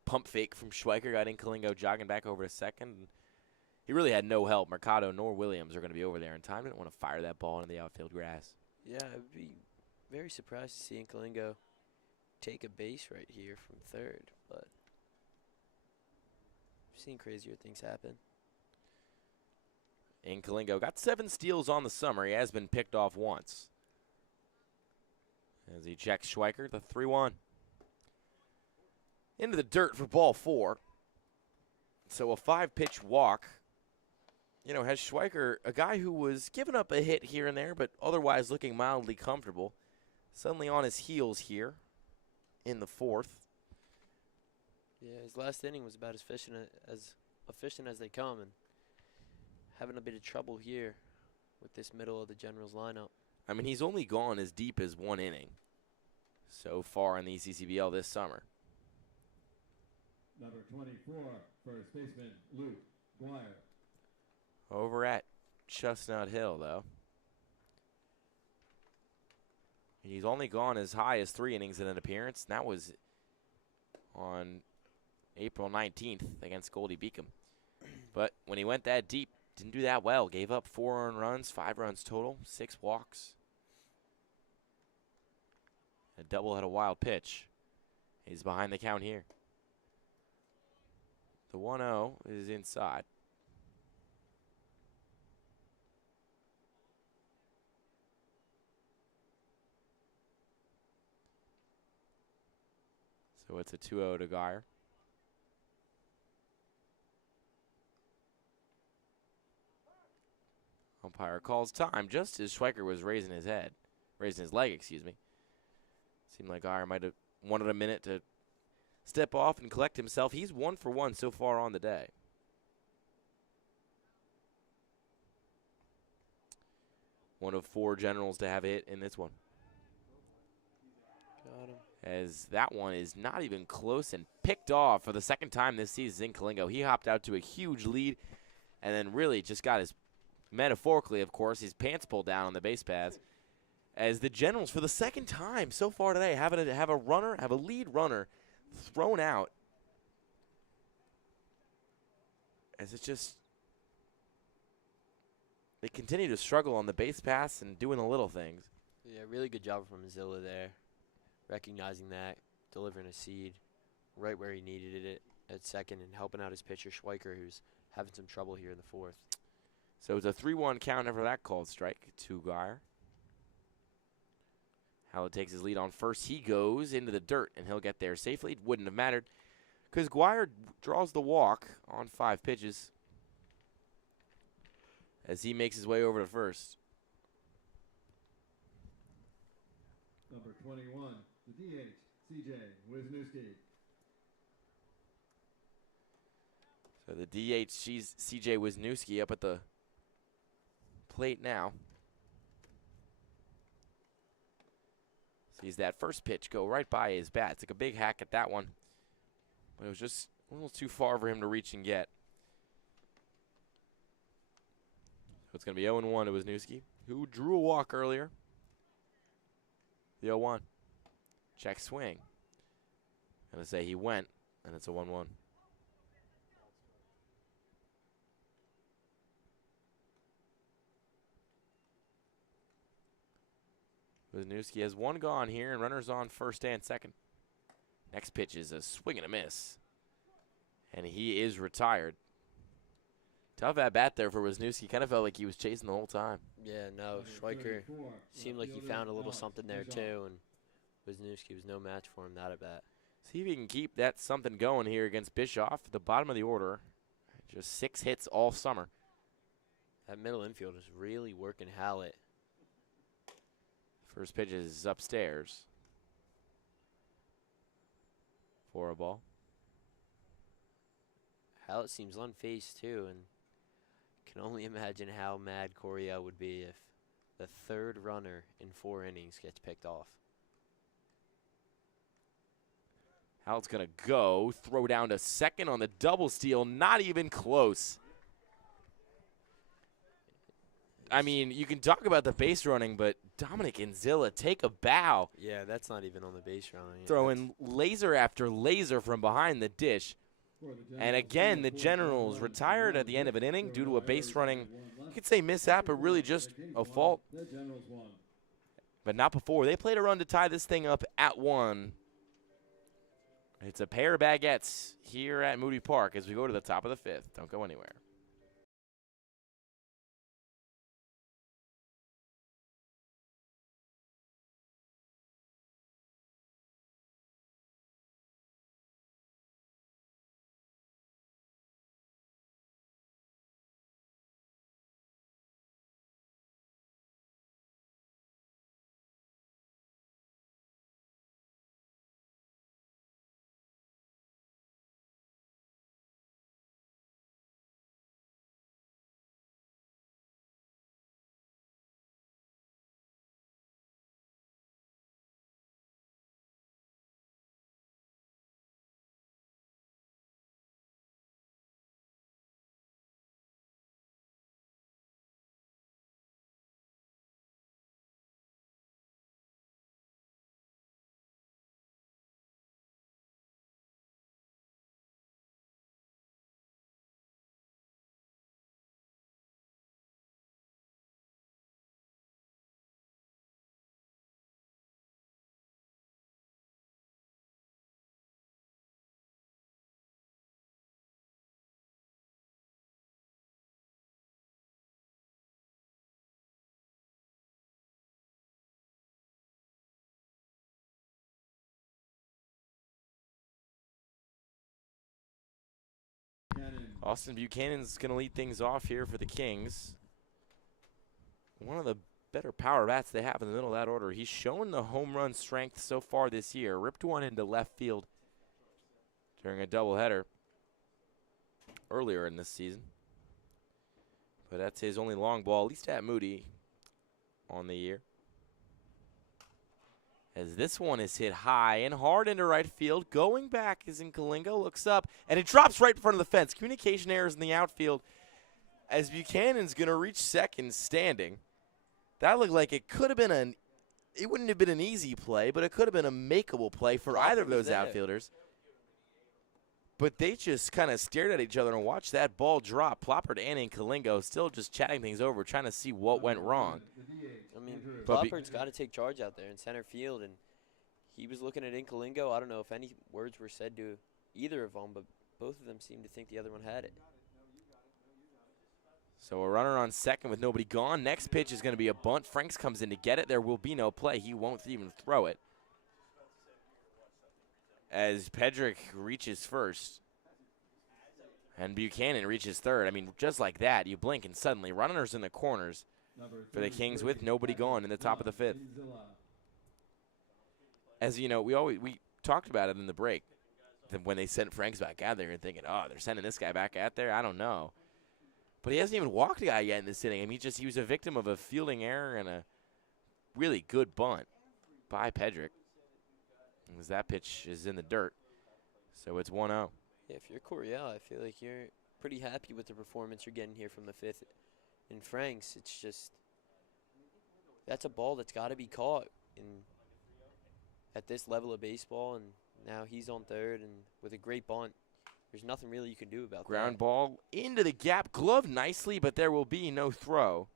pump fake from Schweiker. Got Inkalingo jogging back over to second. He really had no help. Mercado nor Williams are going to be over there in time. Didn't want to fire that ball into the outfield grass. Yeah, I would be very surprised to see Inkalingo take a base right here from third, but I've seen crazier things happen. Inkalingo got 7 steals on the summer. He has been picked off once. As he checks Schweiker, the 3-1. Into the dirt for ball 4. So a 5-pitch walk. You know, has Schweiker, a guy who was giving up a hit here and there, but otherwise looking mildly comfortable, suddenly on his heels here in the 4th. Yeah, his last inning was about as efficient as they come, and having a bit of trouble here with this middle of the Generals lineup. I mean, he's only gone as deep as 1 inning so far in the ECCBL this summer. Number 24, first baseman, Luke Dwyer. Over at Chestnut Hill, though. He's only gone as high as 3 innings in an appearance. And that was on April 19th against Goldie Beacom. But when he went that deep, didn't do that well. Gave up 4 earned runs, 5 runs total, 6 walks. A double had a wild pitch. He's behind the count here. The 1-0 is inside. So it's a 2-0 to Geyer. Umpire calls time just as Schweiker was raising his leg, excuse me. Seemed like Geyer might have wanted a minute to step off and collect himself. He's 1 for 1 so far on the day. One of 4 generals to have a hit in this one. Got him. As that one is not even close and picked off for the second time this season in Kalingo. He hopped out to a huge lead and then really just got his, metaphorically of course, his pants pulled down on the base paths. As the Generals, for the second time so far today, have a lead runner thrown out. As it's just, they continue to struggle on the base paths and doing the little things. Yeah, really good job from Zilla there. Recognizing that, delivering a seed right where he needed it at second, and helping out his pitcher, Schweiker, who's having some trouble here in the 4th. So it's a 3-1 count after that called strike to Geyer. Howlett takes his lead on first. He goes into the dirt, and he'll get there safely. It wouldn't have mattered because Guire draws the walk on 5 pitches as he makes his way over to first. Number 21, the DH, CJ Wisniewski. So the DH, CJ Wisniewski up at the plate now. Sees that first pitch go right by his bat. Took a big hack at that one, but it was just a little too far for him to reach and get. So it's going to be 0-1 to Wisniewski, who drew a walk earlier. The 0-1. Check swing. Going to say he went, and it's a 1-1. Wisniewski has 1 gone here, and runners on first and second. Next pitch is a swing and a miss. And he is retired. Tough at bat there for Wisniewski. Kind of felt like he was chasing the whole time. Yeah, no, Schweiker seemed like he found a little something there too, and Wisniewski was no match for him that at bat. See if he can keep that something going here against Bischoff at the bottom of the order. Just 6 hits all summer. That middle infield is really working Hallett. First pitch is upstairs for a ball. Hallett seems unfazed too, and can only imagine how mad Coryell would be if the 3rd runner in 4 innings gets picked off. Hallett's going to go, throw down to second on the double steal, not even close. I mean, you can talk about the base running, but Dominic and Zilla take a bow. Yeah, that's not even on the base running. Throwing laser after laser from behind the dish. And again, the Generals retired at the end of an inning due to a base running, you could say mishap, but really just a fault. But not before. They played a run to tie this thing up at 1. It's a pair of baguettes here at Moody Park as we go to the top of the 5th. Don't go anywhere. Austin Buchanan's going to lead things off here for the Kings. One of the better power bats they have in the middle of that order. He's shown the home run strength so far this year. Ripped one into left field during a doubleheader earlier in this season. But that's his only long ball, at least at Moody, on the year. As this one is hit high and hard into right field. Going back is in Kalinga, looks up, and it drops right in front of the fence. Communication errors in the outfield as Buchanan's going to reach second standing. That looked like it could have been it wouldn't have been an easy play, but it could have been a makeable play for either of those outfielders. But they just kind of stared at each other and watched that ball drop. Ploppert and Kalingo still just chatting things over, trying to see what went wrong. I mean, Ploppert's got to take charge out there in center field, and he was looking at Inkalingo. I don't know if any words were said to either of them, but both of them seemed to think the other one had it. So a runner on second with nobody gone. Next pitch is going to be a bunt. Franks comes in to get it. There will be no play. He won't even throw it. As Pedrick reaches first and Buchanan reaches third. I mean, just like that, you blink and suddenly runners in the corners for the Kings with nobody gone in the top of the fifth. As you know, we talked about it in the break. When they sent Franks back out there, you're thinking, oh, they're sending this guy back out there? I don't know. But he hasn't even walked a guy yet in this inning. I mean, he was a victim of a fielding error and a really good bunt by Pedrick. As that pitch is in the dirt. So it's 1-0. Yeah, if you're Coryell, I feel like you're pretty happy with the performance you're getting here from the fifth. In Franks, it's just, that's a ball that's got to be caught at this level of baseball, and now he's on third, and with a great bunt, there's nothing really you can do about that. Ground ball into the gap, gloved nicely, but there will be no throw.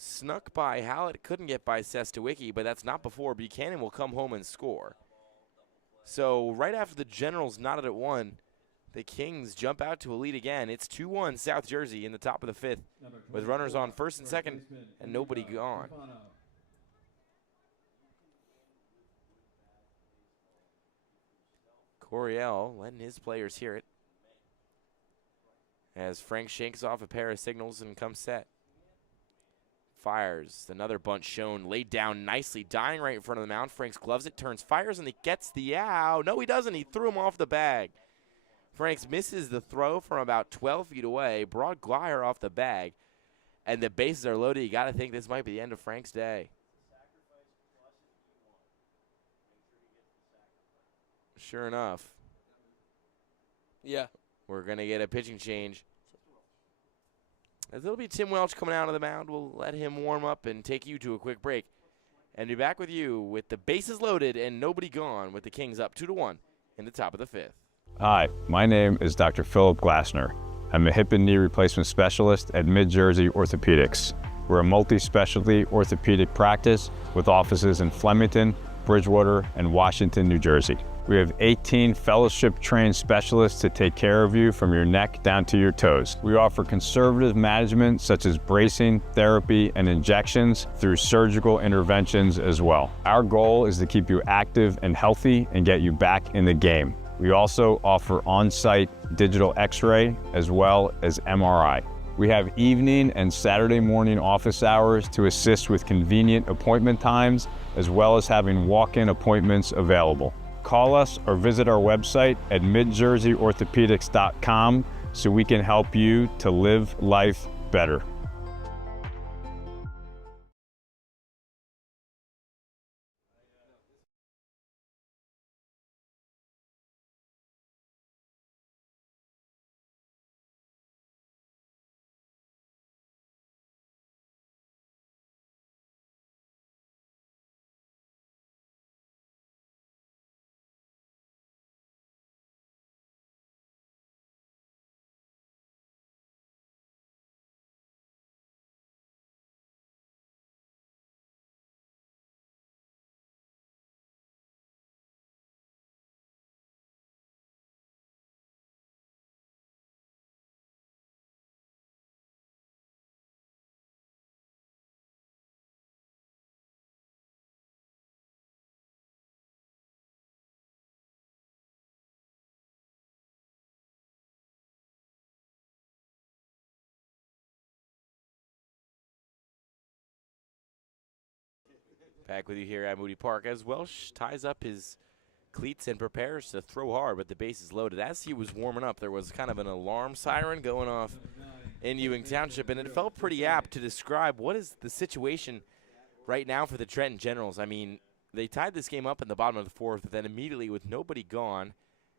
Snuck by Hallett, couldn't get by Sestawicki, but that's not before Buchanan will come home and score. So right after the Generals knotted at 1, the Kings jump out to a lead again. It's 2-1 South Jersey in the top of the fifth with runners on first and second and nobody gone. Coryell letting his players hear it as Frank shakes off a pair of signals and comes set. Fires, another bunt shown, laid down nicely, dying right in front of the mound. Franks gloves it, turns, fires, and he gets the out. No, he doesn't. He threw him off the bag. Franks misses the throw from about 12 feet away, brought Glyer off the bag, and the bases are loaded. You got to think this might be the end of Frank's day. Sure enough. Yeah. We're going to get a pitching change. As it'll be Tim Welch coming out of the mound. We'll let him warm up and take you to a quick break. And be back with you with the bases loaded and nobody gone with the Kings up 2-1 in the top of the fifth. Hi, my name is Dr. Philip Glassner. I'm a hip and knee replacement specialist at Mid-Jersey Orthopedics. We're a multi-specialty orthopedic practice with offices in Flemington, Bridgewater, and Washington, New Jersey. We have 18 fellowship-trained specialists to take care of you from your neck down to your toes. We offer conservative management such as bracing, therapy, and injections through surgical interventions as well. Our goal is to keep you active and healthy and get you back in the game. We also offer on-site digital x-ray as well as MRI. We have evening and Saturday morning office hours to assist with convenient appointment times, as well as having walk-in appointments available. Call us or visit our website at midjerseyorthopedics.com so we can help you to live life better. Back with you here at Moody Park as Welch ties up his cleats and prepares to throw hard, but the base is loaded. As he was warming up, there was kind of an alarm siren going off in Ewing Township, and it felt pretty apt to describe what is the situation right now for the Trenton Generals. I mean, they tied this game up in the bottom of the fourth, then immediately with nobody gone,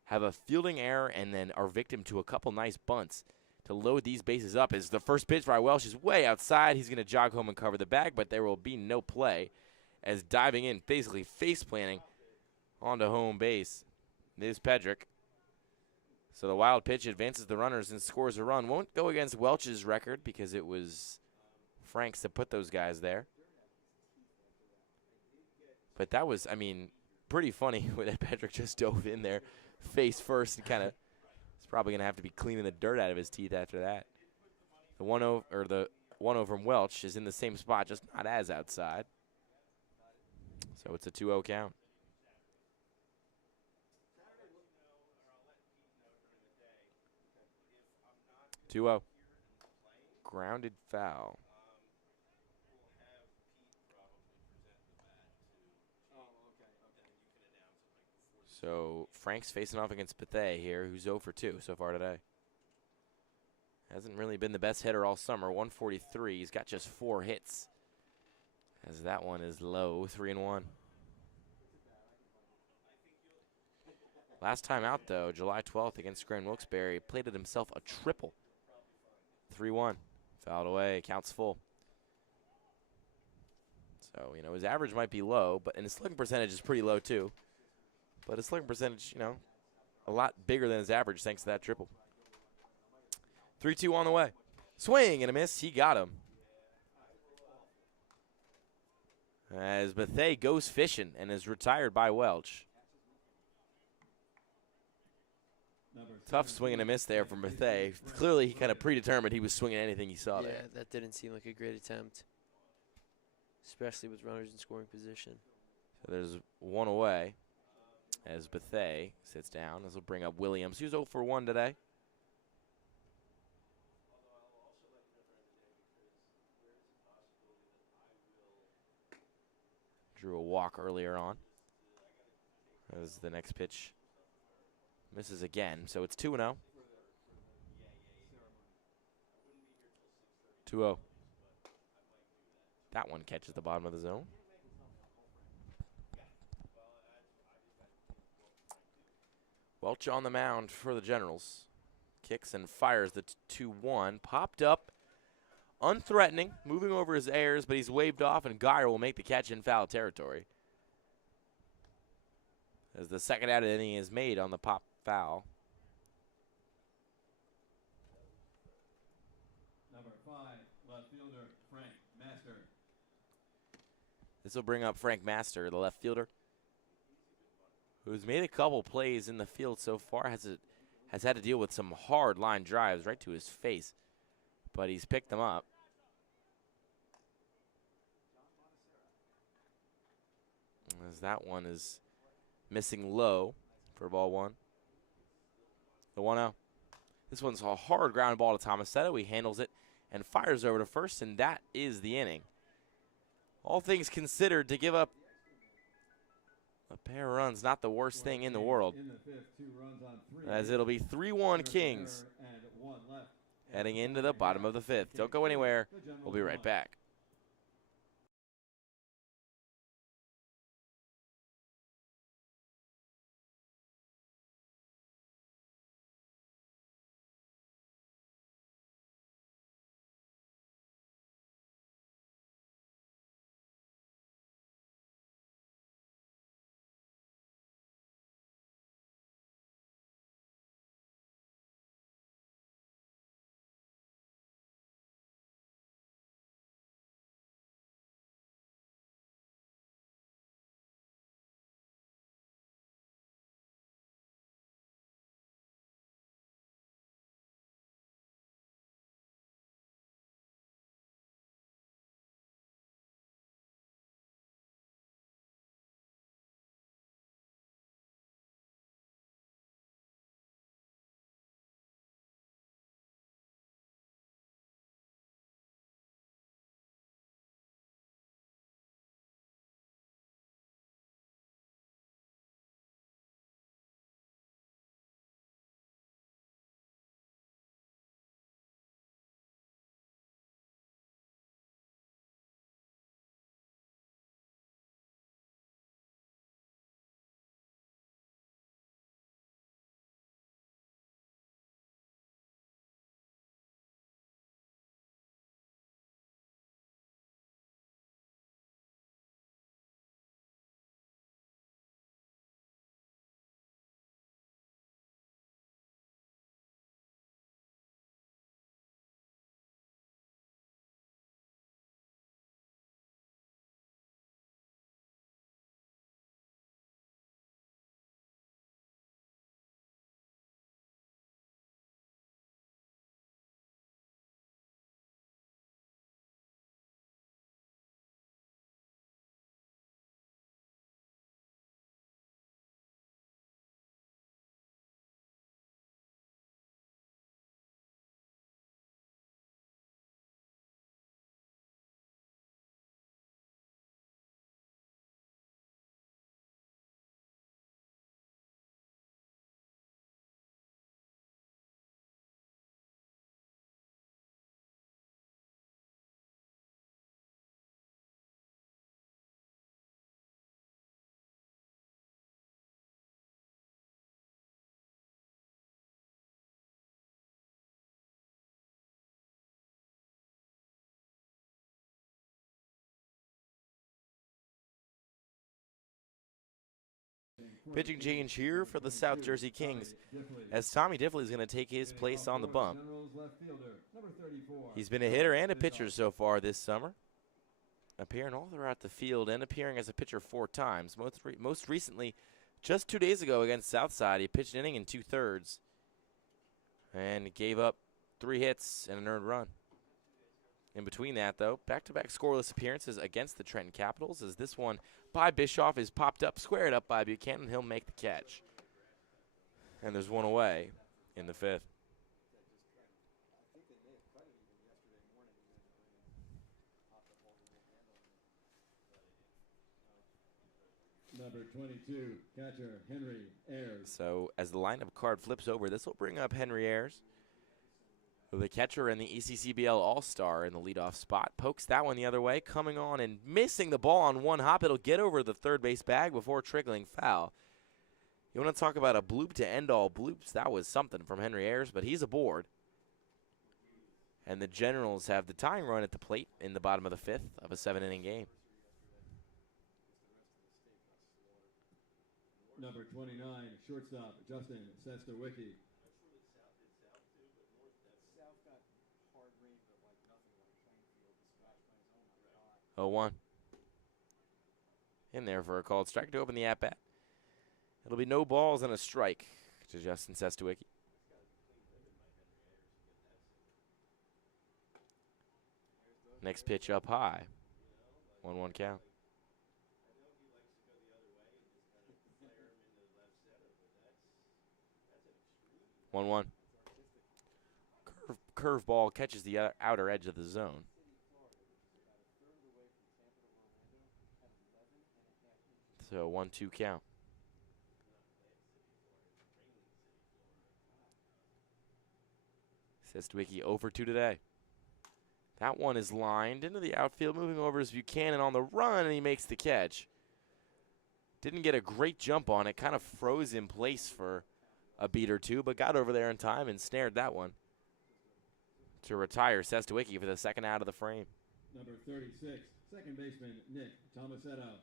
have a fielding error and then are victim to a couple nice bunts to load these bases up. As the first pitch by Welch is way outside. He's going to jog home and cover the bag, but there will be no play as diving in, basically face planting onto home base is Pedrick. So the wild pitch advances the runners and scores a run. Won't go against Welch's record because it was Franks that put those guys there. But that was, I mean, pretty funny that Pedrick just dove in there face first and kind of is probably going to have to be cleaning the dirt out of his teeth after that. The 1-0 or the 1-0 from Welch is in the same spot, just not as outside. So it's a 2-0 count. 2-0. Grounded foul. So Frank's facing off against Bethea here, who's 0 for 2 so far today. Hasn't really been the best hitter all summer. 143. He's got just 4 hits. As that one is low, 3-1. Last time out, though, July 12th against Grand Wilkes-Barre, plated himself a triple. 3-1. Fouled away. Counts full. So, you know, his average might be low, and his slugging percentage is pretty low, too. But his slugging percentage, you know, a lot bigger than his average thanks to that triple. 3-2 on the way. Swing and a miss. He got him. As Bethea goes fishing and is retired by Welch. Tough swing and a miss there from Bethea. Clearly, he kind of predetermined he was swinging anything he saw there. Yeah, that didn't seem like a great attempt, especially with runners in scoring position. So there's one away as Bethea sits down. This will bring up Williams. He was 0 for 1 today. Drew a walk earlier on. As the next pitch misses again, so it's 2-0. 2-0. That one catches the bottom of the zone. Welch on the mound for the Generals. Kicks and fires the 2-1. Popped up, unthreatening, moving over his airs, but he's waved off, and Geyer will make the catch in foul territory. As the second out of the inning is made on the pop foul. Number 5, left fielder, Frank Master. This will bring up Frank Master, the left fielder, who's made a couple plays in the field so far, has had to deal with some hard line drives right to his face, but he's picked them up. As that one is missing low for ball 1. The 1-0. This one's a hard ground ball to Tomasetto. He handles it and fires over to first, and that is the inning. All things considered, to give up a pair of runs, not the worst thing in the world. In the fifth, 2 runs on 3. As it'll be 3-1 Kings And 1 left. heading into the bottom of the 5th. Don't go anywhere. We'll be right back. Pitching change here for the South Jersey Kings, as Tommy Diffley is going to take his place on the bump. He's been a hitter and a pitcher so far this summer, appearing all throughout the field and appearing as a pitcher 4 times. Most recently, just 2 days ago against Southside, he pitched an inning in 2/3 and gave up 3 hits and an earned run. In between that, though, back-to-back scoreless appearances against the Trenton Capitals, as this one by Bischoff is popped up, squared up by Buchanan. He'll make the catch. And there's one away in the 5th. Number 22, catcher Henry Ayers. So as the lineup card flips over, this will bring up Henry Ayers, the catcher and the ECCBL All-Star in the leadoff spot. Pokes that one the other way, coming on and missing the ball on one hop. It'll get over the third base bag before trickling foul. You want to talk about a bloop to end all bloops? That was something from Henry Ayers, but he's aboard. And the Generals have the tying run at the plate in the bottom of the 5th of a 7-inning game. Number 29, shortstop Justin Sestawicki. 0-1. In there for a called strike to open the at-bat. It'll be no balls and a strike to Justin Sestawicki. Next pitch up high. 1-1 count. One. Curveball catches the outer edge of the zone. So 1-2 count. Sestawicki 0 for 2 today. That one is lined into the outfield, moving over is Buchanan on the run, and he makes the catch. Didn't get a great jump on it, kind of froze in place for a beat or two, but got over there in time and snared that one to retire Sestawicki for the second out of the frame. Number 36, second baseman Nick Tomasetto.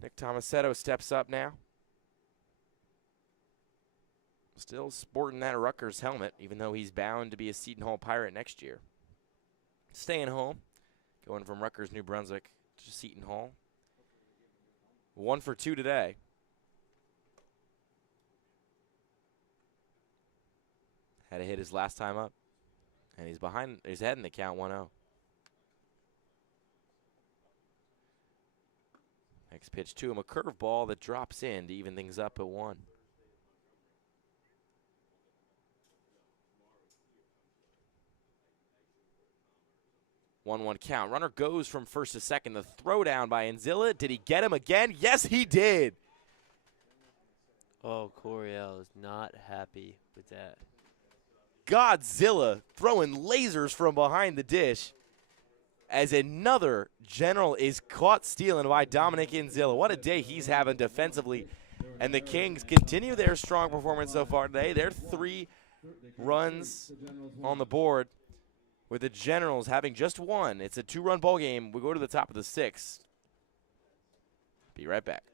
Nick Tomasetto steps up now. Still sporting that Rutgers helmet, even though he's bound to be a Seton Hall Pirate next year. Staying home, going from Rutgers, New Brunswick to Seton Hall. 1 for 2 today. Had to hit his last time up. And he's ahead in the count 1-0. Next pitch to him, a curveball that drops in to even things up at 1. One count. Runner goes from first to second. The throw down by Anzilla. Did he get him again? Yes, he did. Oh, Coryell is not happy with that. Godzilla throwing lasers from behind the dish as another General is caught stealing by Dominic Anzilla. What a day he's having defensively. And the Kings continue their strong performance so far today. They're 3 runs on the board, with the Generals having just 1. It's a 2-run ball game. We go to the top of the 6th. Be right back.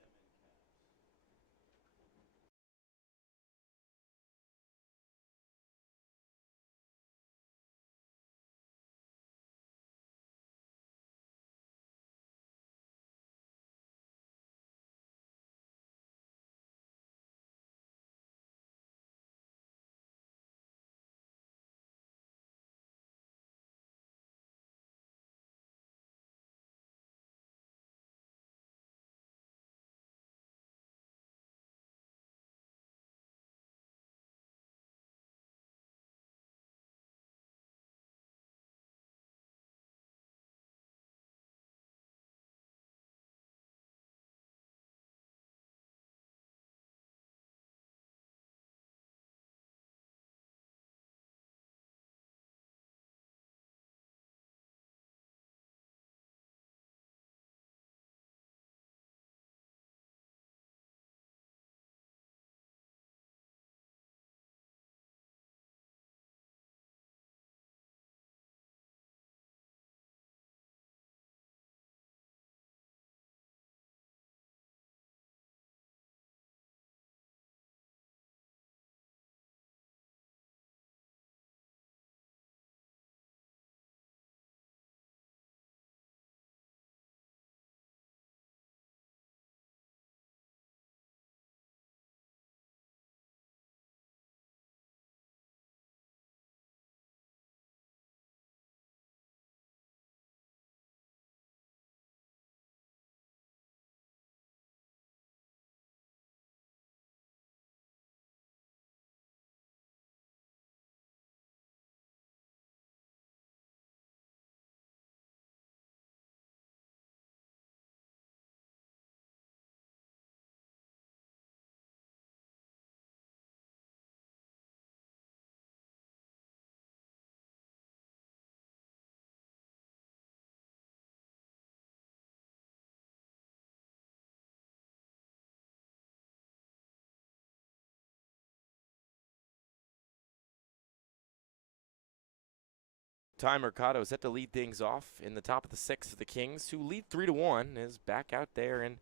Ty Mercado set to lead things off in the top of the sixth for the Kings, who lead 3-1, is back out there and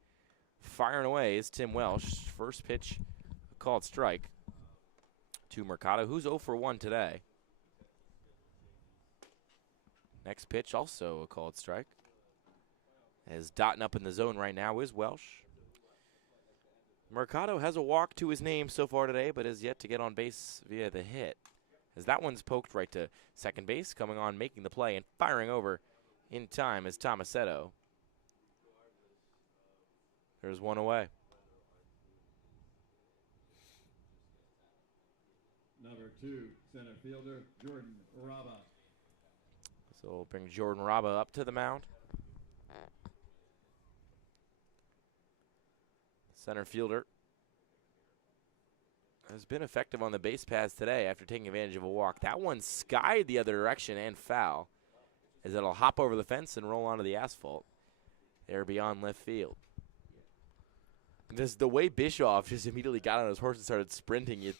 firing away is Tim Welsh. First pitch, a called strike to Mercado, who's 0 for 1 today. Next pitch, also a called strike. As dotting up in the zone right now is Welsh. Mercado has a walk to his name so far today, but has yet to get on base via the hit. As that one's poked right to second base, coming on, making the play, and firing over in time is Tomasetto. There's one away. Number 2, center fielder, Jordan Raba. So we'll bring Jordan Raba up to the mound. Center fielder has been effective on the base paths today after taking advantage of a walk. That one skied the other direction and foul, as it'll hop over the fence and roll onto the asphalt there beyond left field. The way Bischoff just immediately got on his horse and started sprinting,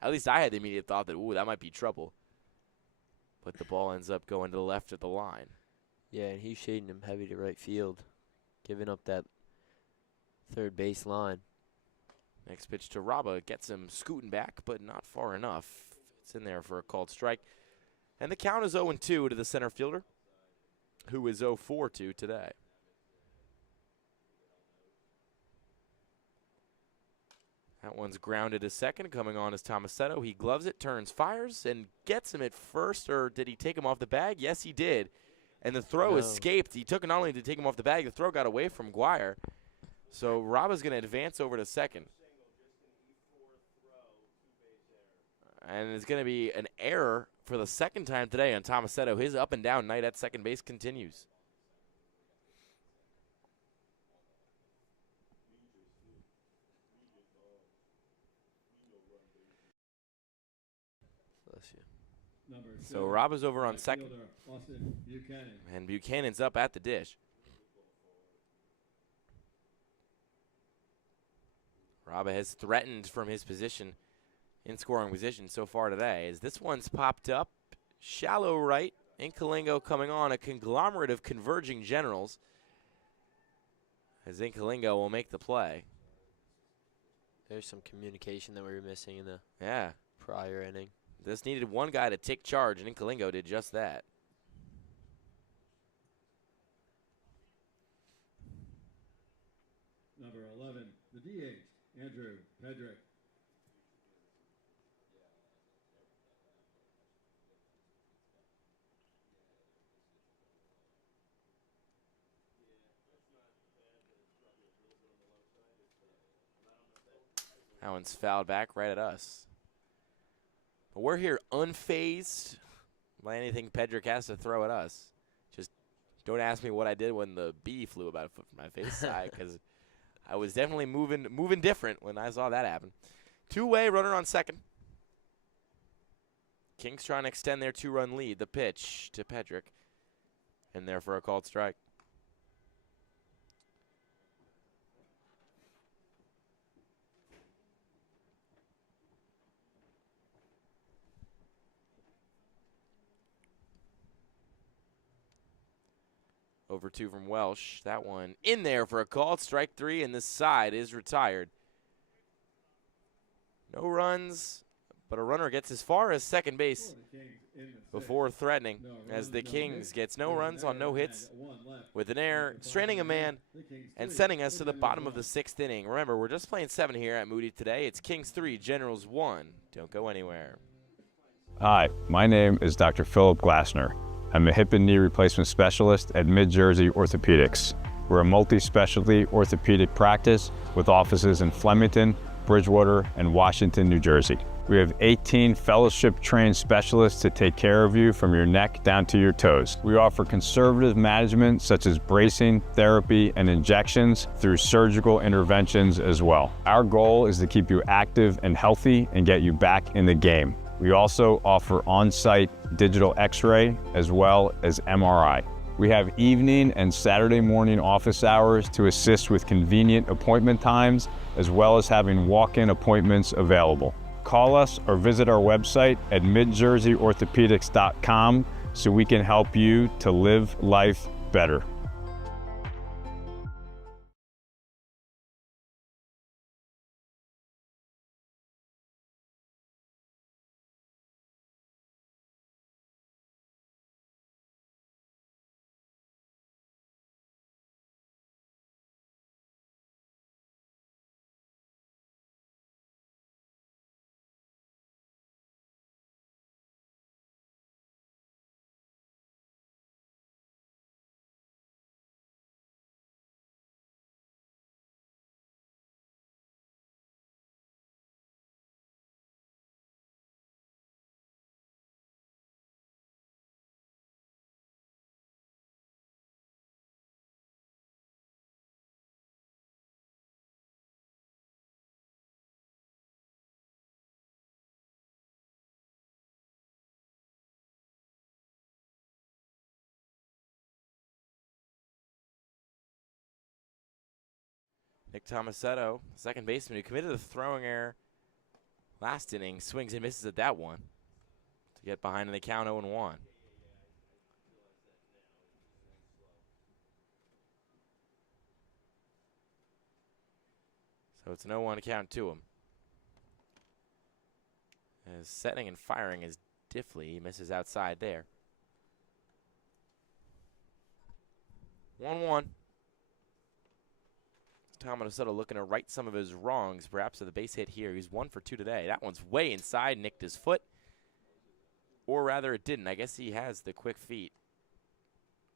at least I had the immediate thought that, ooh, that might be trouble. But the ball ends up going to the left of the line. Yeah, and he's shading him heavy to right field, giving up that third base line. Next pitch to Raba gets him scooting back, but not far enough. It's in there for a called strike. And the count is 0-2 to the center fielder, who is 0 for 2 today. That one's grounded to second. Coming on is Tomasetto. He gloves it, turns, fires, and gets him at first. Or did he take him off the bag? Yes, he did. And the throw escaped. He took it not only to take him off the bag, the throw got away from Guire. So Raba's going to advance over to second. And it's going to be an error for the second time today on Tomasetto. His up and down night at second base continues. So Raba's over on second. And Buchanan's up at the dish. Raba has threatened from his position in scoring position so far today, as this one's popped up shallow right. Incalingo coming on, a conglomerate of converging generals, as Incalingo will make the play. There's some communication that we were missing in the Yeah. prior inning. This needed one guy to take charge, and Incalingo did just that. Number 11, the DH, Andrew Pedrick. That one's fouled back right at us. But we're here unfazed by anything Pedrick has to throw at us. Just don't ask me what I did when the bee flew about a foot from my face, because I was definitely moving different when I saw that happen. Two-way runner on second. Kings trying to extend their two-run lead. The pitch to Pedrick, and there for a called strike. Over 2 from Welsh. That one in there for a called strike 3, and this side is retired. No runs, but a runner gets as far as second base before threatening, as the Kings gets no runs on no hits with an error, stranding a man, and sending us to the bottom of the 6th inning. Remember, we're just playing 7 here at Moody today. It's Kings 3, Generals 1. Don't go anywhere. Hi, my name is Dr. Philip Glassner. I'm a hip and knee replacement specialist at Mid-Jersey Orthopedics. We're a multi-specialty orthopedic practice with offices in Flemington, Bridgewater, and Washington, New Jersey. We have 18 fellowship-trained specialists to take care of you from your neck down to your toes. We offer conservative management such as bracing, therapy, and injections through surgical interventions as well. Our goal is to keep you active and healthy and get you back in the game. We also offer on-site digital x-ray as well as MRI. We have evening and Saturday morning office hours to assist with convenient appointment times, as well as having walk-in appointments available. Call us or visit our website at midjerseyorthopedics.com so we can help you to live life better. Nick Tomasetto, second baseman, who committed a throwing error last inning, swings and misses at that one to get behind in the count 0-1. So it's an 0-1 count to him. As setting and firing is Diffley. He misses outside there. 1-1. Tomasetto looking to right some of his wrongs, perhaps with a base hit here. He's 1 for 2 today. That one's way inside, nicked his foot. Or rather, it didn't. I guess he has the quick feet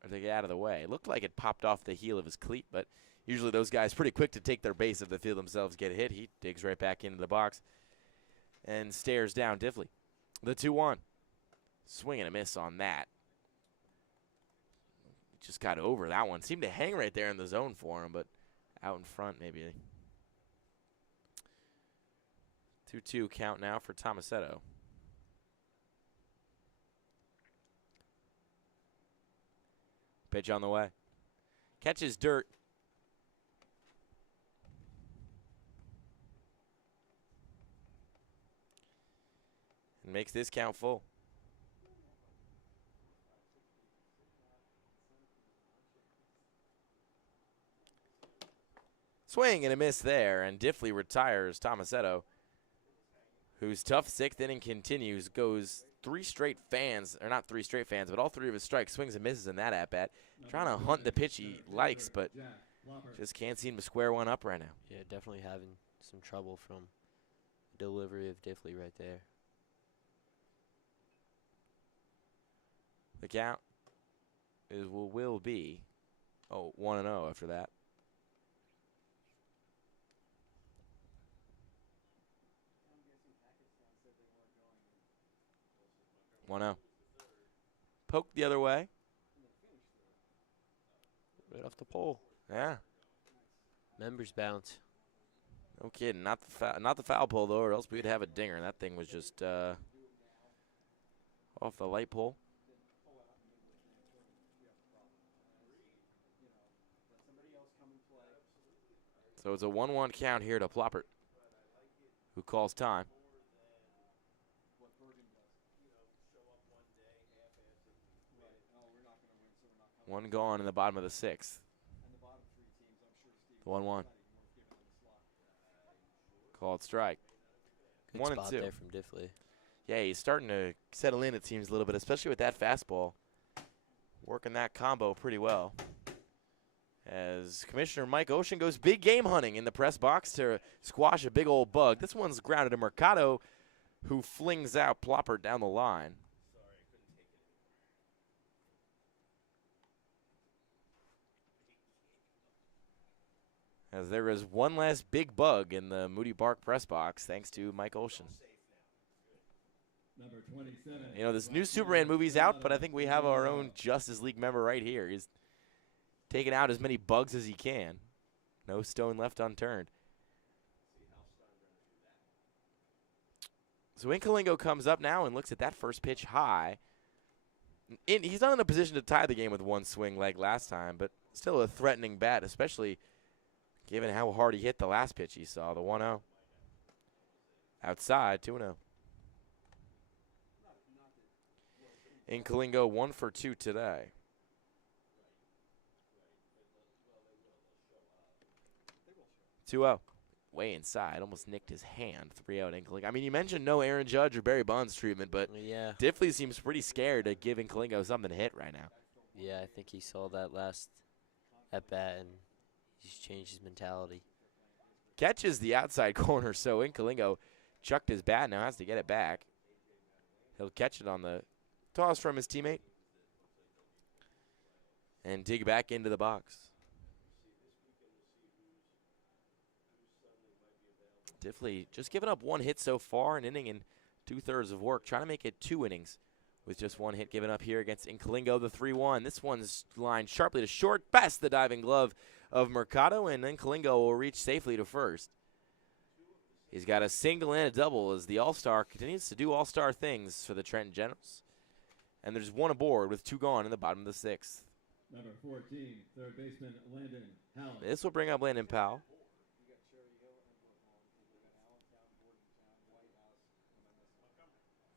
to get out of the way. It looked like it popped off the heel of his cleat, but usually those guys pretty quick to take their base if they feel themselves get hit. He digs right back into the box and stares down Diffley. The 2-1. Swing and a miss on that. Just got over that one. Seemed to hang right there in the zone for him, but out in front maybe. 2-2 count now for Tomasetto. Pitch on the way. Catches dirt. And makes this count full. Swing and a miss there, and Diffley retires Tomasetto, whose tough sixth inning continues, goes three straight fans, or not three straight fans, but all three of his strikes, swings and misses in that at-bat. Trying to hunt the pitch he likes, but just can't seem to square one up right now. Yeah, definitely having some trouble from the delivery of Diffley right there. The count is will be 1-0 after that. 1-0. Poked the other way. Right off the pole. Yeah. Members bounce. No kidding. Not the foul pole, though, or else we'd have a dinger. That thing was just off the light pole. So it's a 1-1 count here to Ploppert, who calls time. One gone in the bottom of the sixth. The 1-1. Called strike. Good 1 spot and 2. there from Diffley. Yeah, he's starting to settle in, it seems, a little bit, especially with that fastball. Working that combo pretty well. As Commissioner Mike Ocean goes big game hunting in the press box to squash a big old bug. This one's grounded to Mercado, who flings out Ploppert down the line. As there is one less big bug in the Moody Park press box, thanks to Mike Ocean. Number 27. You know, this new Superman movie's out, but I think we have our own Justice League member right here. He's taking out as many bugs as he can. No stone left unturned. So Inkalingo comes up now and looks at that first pitch high. He's not in a position to tie the game with one swing like last time, but still a threatening bat, especially given how hard he hit the last pitch he saw, the 1-0. Outside, 2-0. Inkalingo 1 for 2 today. Two-0. Way inside. Almost nicked his hand. 3-0 Inkalingo. I mean, you mentioned no Aaron Judge or Barry Bonds treatment, but Yeah. Diffley seems pretty scared to give Inkalingo something to hit right now. Yeah, I think he saw that last at bat and he's changed his mentality. Catches the outside corner, so Inkalingo chucked his bat, now has to get it back. He'll catch it on the toss from his teammate and dig back into the box. Diffley just giving up 1 hit so far, an inning and 2/3 of work, trying to make it 2 innings with just 1 hit given up here against Inkalingo, the 3-1. This one's lined sharply to short, past the diving glove of Mercado, and Inkalingo will reach safely to first. He's got a single and a double as the All-Star continues to do All-Star things for the Trenton Generals. And there's 1 aboard with 2 gone in the bottom of the 6th. Number 14, third baseman Landon Howell. This will bring up Landon Powell.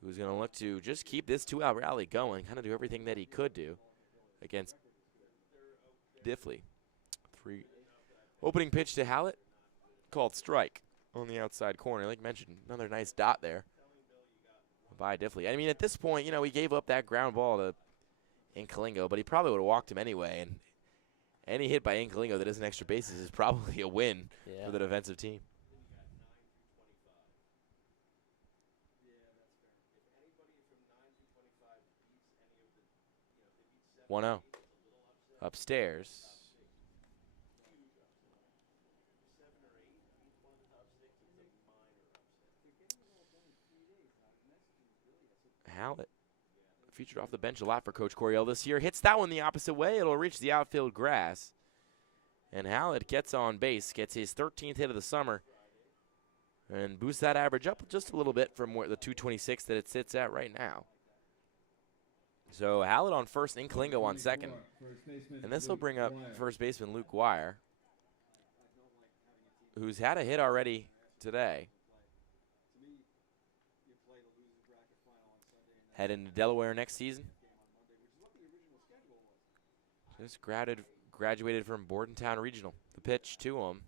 Who's going to look to just keep this 2-out rally going, kind of do everything that he could do against Diffley. Opening pitch to Hallett, called strike on the outside corner. Like mentioned, another nice dot there by Diffley. I mean, at this point, you know, he gave up that ground ball to Inkalingo, but he probably would have walked him anyway. And any hit by Inkalingo that isn't extra bases is probably a win for the defensive team. 1-0. Upstairs. Hallett featured off the bench a lot for Coach Coryell this year. Hits that one the opposite way. It'll reach the outfield grass. And Hallett gets on base, gets his 13th hit of the summer, and boosts that average up just a little bit from where the 226 that it sits at right now. So Hallett on first, Inkalingo on second. And this will bring up first baseman Luke Guire, who's had a hit already today. Head into Delaware next season. Just graduated from Bordentown Regional. The pitch to him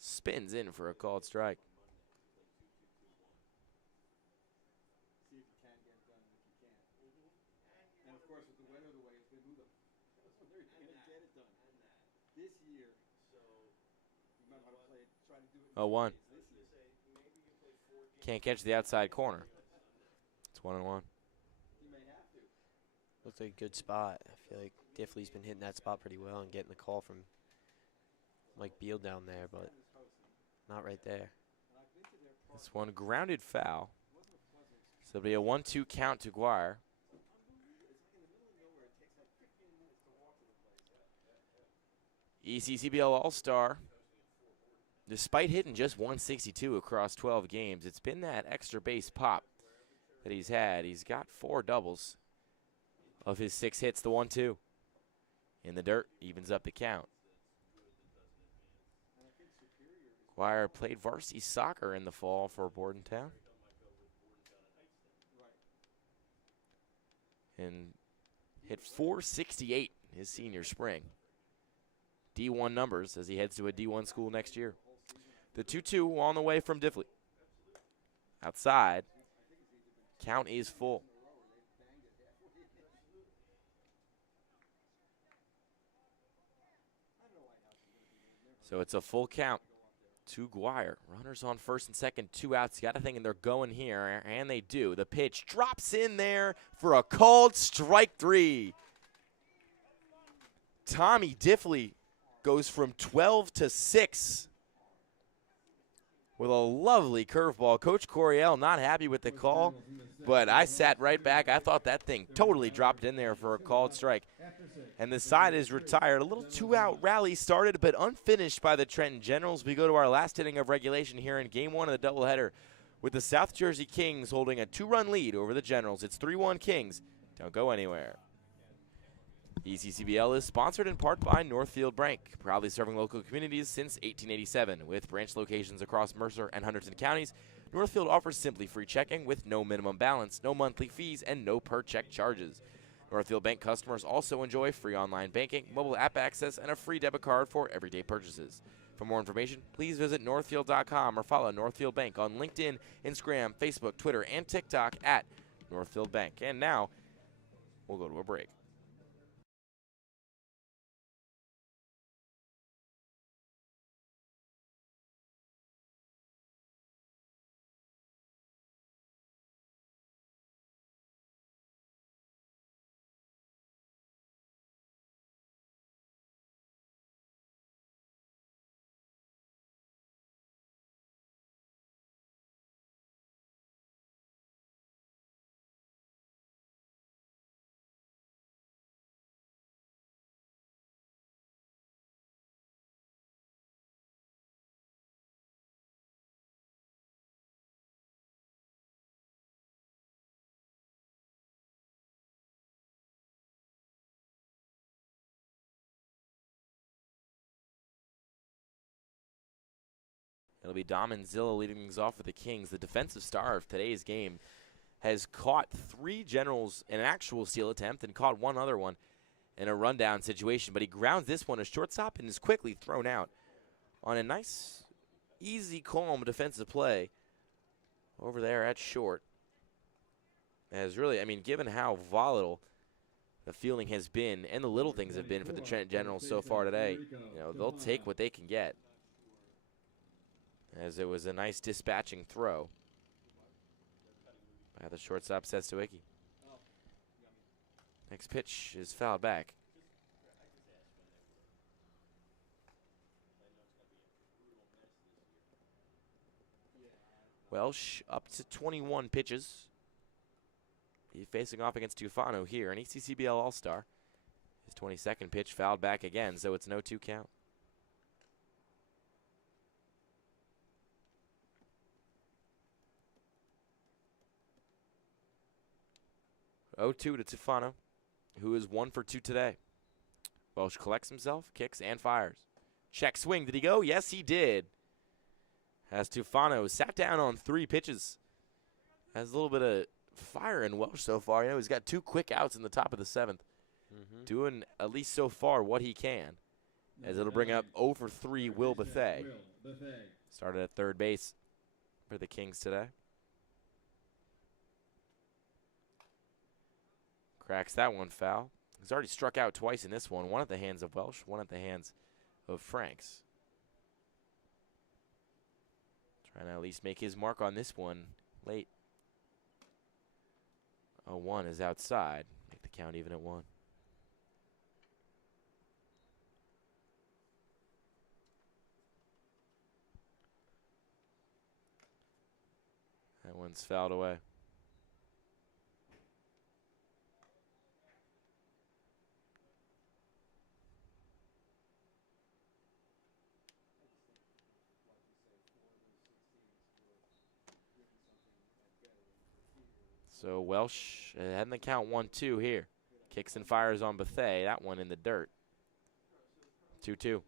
spins in for a called strike. Oh, 1. Can't catch the outside corner. It's 1-1. Looked like a good spot. I feel like Diffley's been hitting that spot pretty well and getting the call from Mike Beal down there, but not right there. This one grounded foul. So it'll be a 1-2 count to Guire. ECCBL All-Star. Despite hitting just 162 across 12 games, it's been that extra base pop that he's had. He's got 4 doubles of his 6 hits. The 1-2 in the dirt evens up the count. Guire played varsity soccer in the fall for Bordentown. And hit 468 his senior spring. D1 numbers as he heads to a D1 school next year. The 2-2 on the way from Diffley. Outside. Count is full. So it's a full count to Guire. Runners on first and second, 2 outs. You got to think they're going here, and they do. The pitch drops in there for a called strike 3. Tommy Diffley goes from 12 to 6 with a lovely curveball. Coach Coryell not happy with the call, but I sat right back. I thought that thing totally dropped in there for a called strike. And the side is retired. A little 2-out rally started, but unfinished by the Trenton Generals. We go to our last inning of regulation here in Game 1 of the doubleheader with the South Jersey Kings holding a 2-run lead over the Generals. It's 3-1 Kings. Don't go anywhere. ECCBL is sponsored in part by Northfield Bank, proudly serving local communities since 1887. With branch locations across Mercer and Hunterdon counties, Northfield offers simply free checking with no minimum balance, no monthly fees, and no per-check charges. Northfield Bank customers also enjoy free online banking, mobile app access, and a free debit card for everyday purchases. For more information, please visit northfield.com or follow Northfield Bank on LinkedIn, Instagram, Facebook, Twitter, and TikTok at Northfield Bank. And now, we'll go to a break. It'll be Dom and Zilla leading things off for the Kings. The defensive star of today's game has caught 3 generals in an actual steal attempt and caught one other one in a rundown situation. But he grounds this one to shortstop and is quickly thrown out on a nice, easy, calm defensive play over there at short. As really, I mean, given how volatile the fielding has been and the little things have been for the Trenton Generals so far today, you know, they'll take what they can get. As it was a nice dispatching throw by the shortstop Sestoicki. Next pitch is fouled back. Welsh up to 21 pitches. He's facing off against Tufano here, an ECCBL All-Star. His 22nd pitch fouled back again, so it's no 2 count. 0-2 to Tufano, who is 1 for 2 today. Welsh collects himself, kicks, and fires. Check swing. Did he go? Yes, he did. As Tufano sat down on 3 pitches. Has a little bit of fire in Welsh so far. You know, he's got 2 quick outs in the top of the 7th. Doing, at least so far, what he can. As it'll bring up 0 for 3 Will Bethea. Started at third base for the Kings today. Cracks that one foul. He's already struck out twice in this one. One at the hands of Welsh, one at the hands of Franks. Trying to at least make his mark on this one late. 0-1 is outside. Make the count even at 1. That one's fouled away. So Welsh heading the count 1-2 here. Kicks and fires on Bethea. That one in the dirt. 2-2.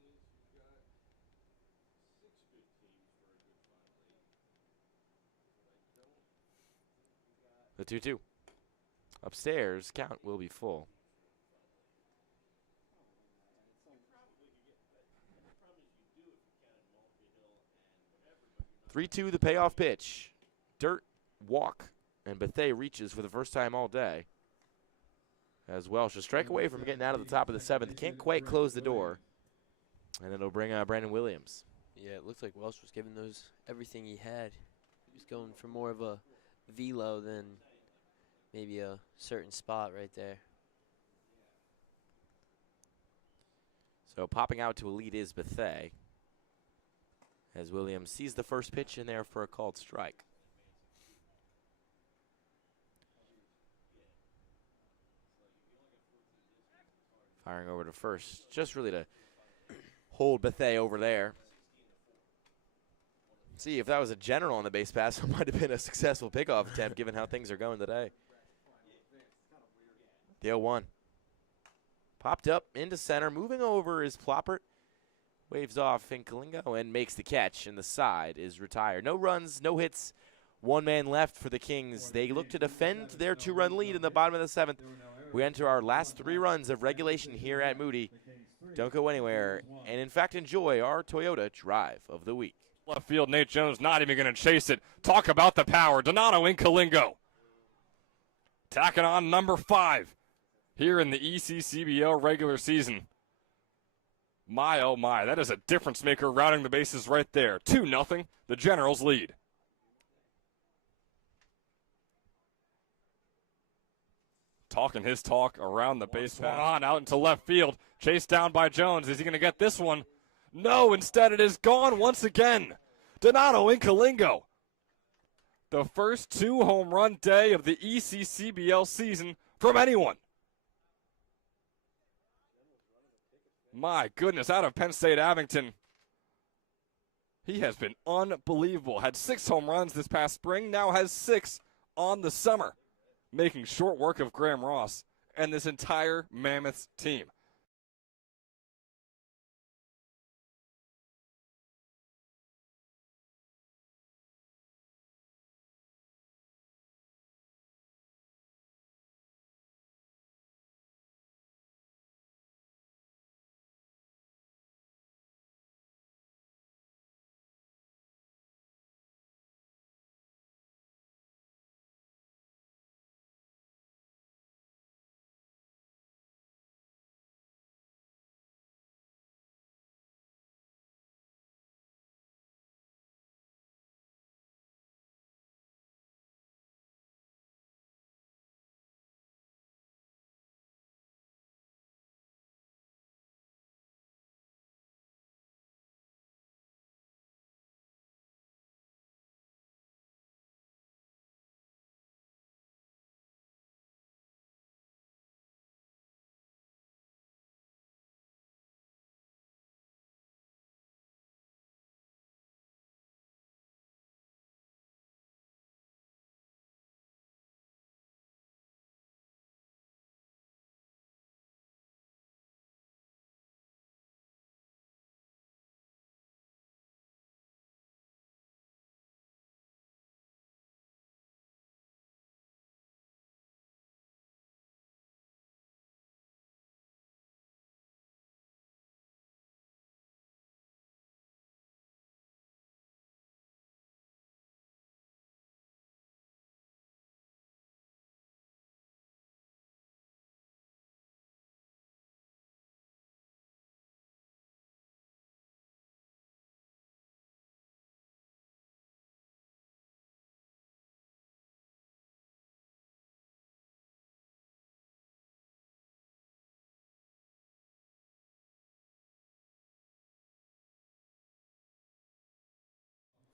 The 2-2. Upstairs, count will be full. 3-2 the payoff pitch. Dirt walk. And Bethea reaches for the first time all day. As Welsh a strike away from getting out of the top of the 7th. Can't quite close the door. And it'll bring Brandon Williams. Yeah, it looked like Welsh was giving those everything he had. He was going for more of a velo than maybe a certain spot right there. So popping out to a lead is Bethea. As Williams sees the first pitch in there for a called strike. Firing over to first, just really to hold Bethea over there. See, if that was a general on the base pass, it might have been a successful pickoff attempt given how things are going today. The 0-1. Popped up into center, moving over is Ploppert. Waves off Finkalingo and makes the catch, and the side is retired. No runs, no hits, 1 man left for the Kings. They look to defend their 2-run lead in the bottom of the 7th We enter our last 3 runs of regulation here at Moody. Don't go anywhere, and in fact enjoy our Toyota Drive of the Week. Left field, Nate Jones not even going to chase it. Talk about the power. Donato Incalingo tacking on number 5 here in the ECCBL regular season. My, oh my, that is a difference maker routing the bases right there. 2-0, the Generals lead. Talking his talk around the base. One on out into left field. Chased down by Jones. Is he going to get this one? No, instead it is gone once again. Donato Incalingo. The first 2 home run day of the ECCBL season from anyone. My goodness, out of Penn State Abington. He has been unbelievable. Had 6 home runs this past spring, now has 6 on the summer, making short work of Graham Ross and this entire Mammoths team.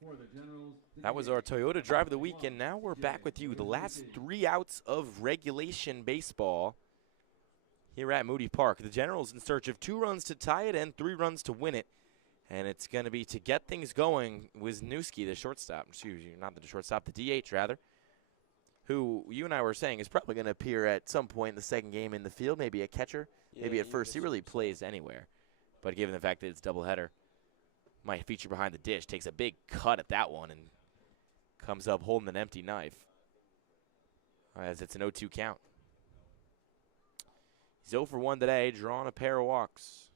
For the Generals, That was our Toyota Drive of the Week, and now we're back with you. The last 3 outs of regulation baseball here at Moody Park. The Generals in search of 2 runs to tie it and 3 runs to win it. And it's going to be to get things going Wisniewski, the shortstop. Excuse me, not the shortstop, the DH rather, who you and I were saying is probably going to appear at some point in the second game in the field, maybe a catcher, maybe at first. He really plays anywhere. But given the fact that it's doubleheader, might feature behind the dish, takes a big cut at that one and comes up holding an empty knife as it's an 0-2 count. He's 0 for 1 today, drawing a pair of walks.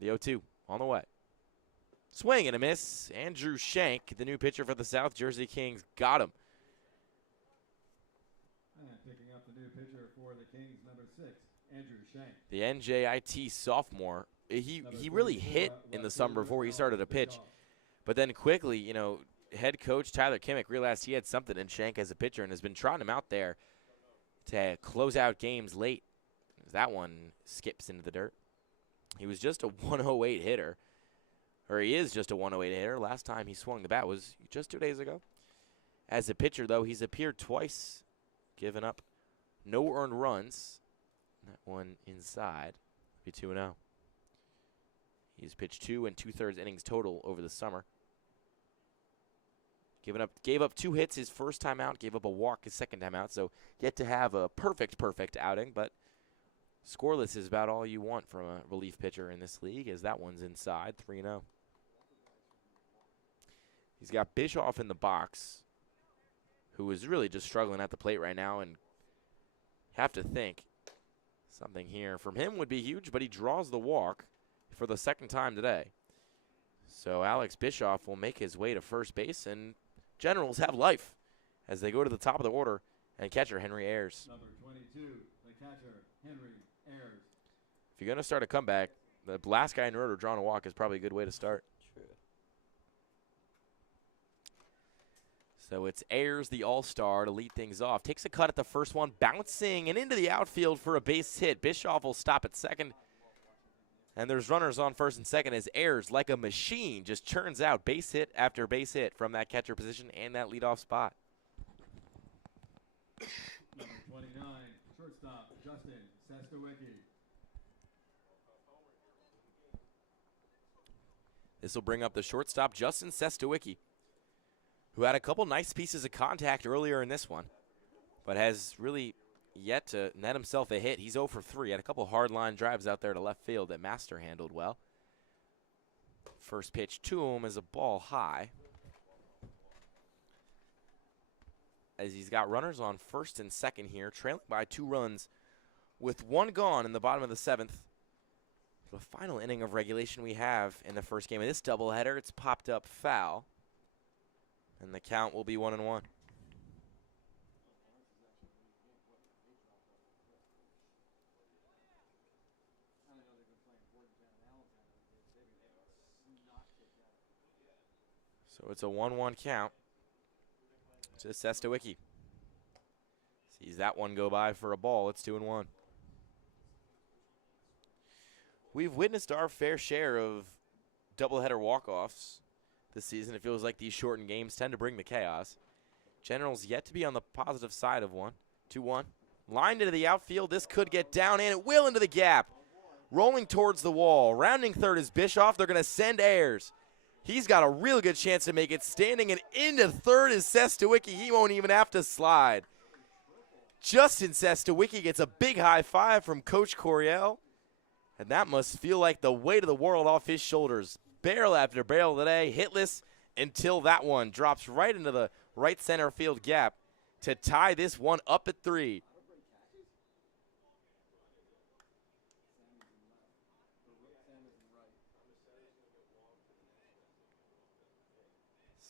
The 0-2 on the way. Swing and a miss. Andrew Shank, the new pitcher for the South Jersey Kings, got him. And picking up the new pitcher for the Kings, number 6, Andrew Shank. The NJIT sophomore. He really hit in the summer before he started to pitch. But then quickly, you know, head coach Tyler Kimmick realized he had something in Shank as a pitcher and has been trotting him out there to close out games late. That one skips into the dirt. He was just a 108 hitter. Or he is just a 108 hitter. Last time he swung the bat was just 2 days ago. As a pitcher, though, he's appeared twice, given up no earned runs. That one inside. Be 2-0. He's pitched 2 2/3 innings total over the summer. Gave up 2 hits his first time out, gave up a walk his second time out, so yet to have a perfect outing, but scoreless is about all you want from a relief pitcher in this league, as that one's inside, 3-0. He's got Bischoff in the box, who is really just struggling at the plate right now, and have to think something here from him would be huge, but he draws the walk for the second time today. So Alex Bischoff will make his way to first base, and Generals have life as they go to the top of the order, and catcher Henry Ayers. Number 22, the catcher, Henry Ayers. If you're going to start a comeback, the last guy in the order drawing a walk is probably a good way to start. True. So it's Ayers, the all-star, to lead things off. Takes a cut at the first one, bouncing and into the outfield for a base hit. Bischoff will stop at second. And there's runners on first and second as Ayers, like a machine, just churns out base hit after base hit from that catcher position and that leadoff spot. Number 29, shortstop, Justin Sestawicki. This will bring up the shortstop, Justin Sestawicki, who had a couple nice pieces of contact earlier in this one, but has really yet to net himself a hit. He's 0 for 3. Had a couple hard line drives out there to left field that Master handled well. First pitch to him is a ball high, as he's got runners on first and second here, trailing by 2 runs with 1 gone in the bottom of the 7th. The final inning of regulation we have in the first game of this doubleheader. It's popped up foul, and the count will be 1-1. So it's a 1-1 count to Sestawicki. Sees that one go by for a ball. It's 2-1. We've witnessed our fair share of doubleheader walk-offs this season. It feels like these shortened games tend to bring the chaos. Generals yet to be on the positive side of one. 2-1. Lined into the outfield. This could get down, and it will into the gap. Rolling towards the wall. Rounding third is Bischoff. They're going to send Ayers. He's got a real good chance to make it. Standing and into third is Sestawicki. He won't even have to slide. Justin Sestawicki gets a big high five from Coach Coryell. And that must feel like the weight of the world off his shoulders. Barrel after barrel today, hitless until that one drops right into the right center field gap to tie this one up at 3.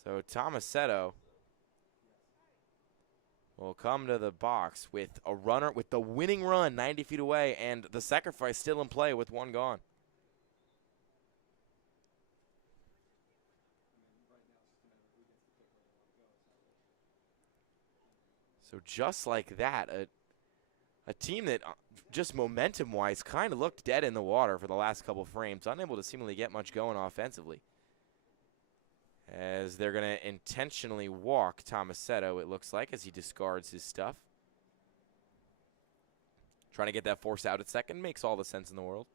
So Tomasetto will come to the box with a runner, with the winning run 90 feet away, and the sacrifice still in play with 1 gone. So just like that, a team that just momentum-wise kind of looked dead in the water for the last couple frames, unable to seemingly get much going offensively. As they're going to intentionally walk Tomasetto, it looks like, as he discards his stuff. Trying to get that force out at second makes all the sense in the world.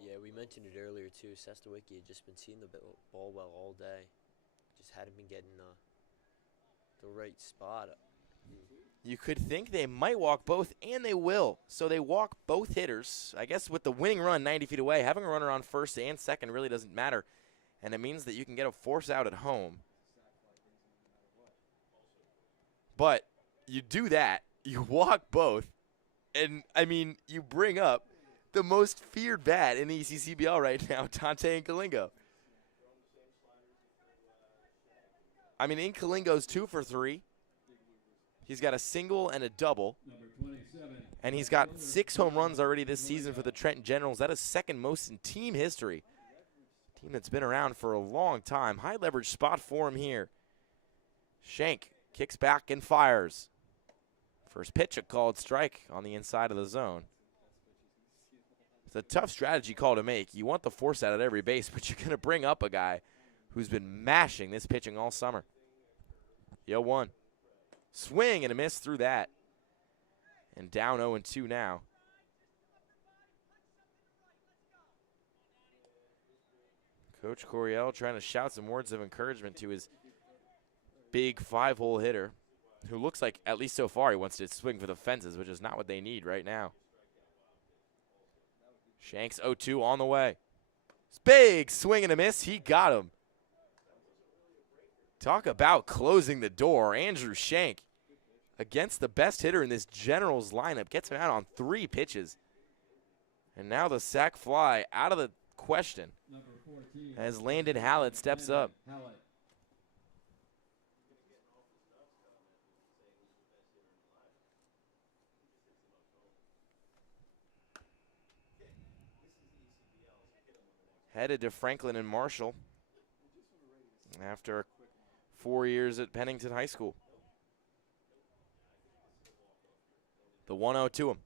Yeah, we mentioned it earlier, too. Sestawicki had just been seeing the ball well all day. Just hadn't been getting the right spot. You could think they might walk both, and they will. So they walk both hitters. I guess with the winning run 90 feet away, having a runner on first and second really doesn't matter. And it means that you can get a force out at home. But you do that, you walk both, and, I mean, you bring up the most feared bat in the ECCBL right now, Dante Incalingo. I mean, Incalingo's 2 for 3. He's got a single and a double. And he's got 6 home runs already this season for the Trenton Generals. That is second most in team history. Team that's been around for a long time. High leverage spot for him here. Shank kicks back and fires. First pitch, a called strike on the inside of the zone. It's a tough strategy call to make. You want the force out at every base, but you're going to bring up a guy who's been mashing this pitching all summer. The 0-1. Swing and a miss through that. And down 0-2 now. Coach Coryell trying to shout some words of encouragement to his big 5-hole hitter, who looks like, at least so far, he wants to swing for the fences, which is not what they need right now. Shanks 0-2 on the way. Big swing and a miss. He got him. Talk about closing the door. Andrew Shank against the best hitter in this Generals lineup. Gets him out on 3 pitches. And now the sac fly out of the question Number 14. as Landon Hallett steps up. Hallett. Headed to Franklin and Marshall after 4 years at Pennington High School. The 1-0 to him.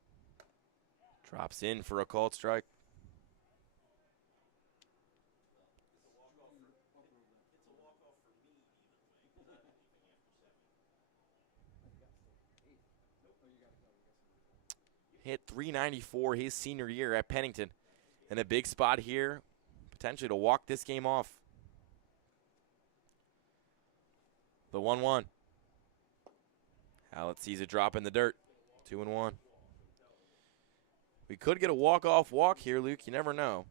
Drops in for a called strike. Hit .394 his senior year at Pennington. And a big spot here, potentially to walk this game off. The 1-1. Hallett sees a drop in the dirt. 2-1. We could get a walk-off walk here, Luke. You never know.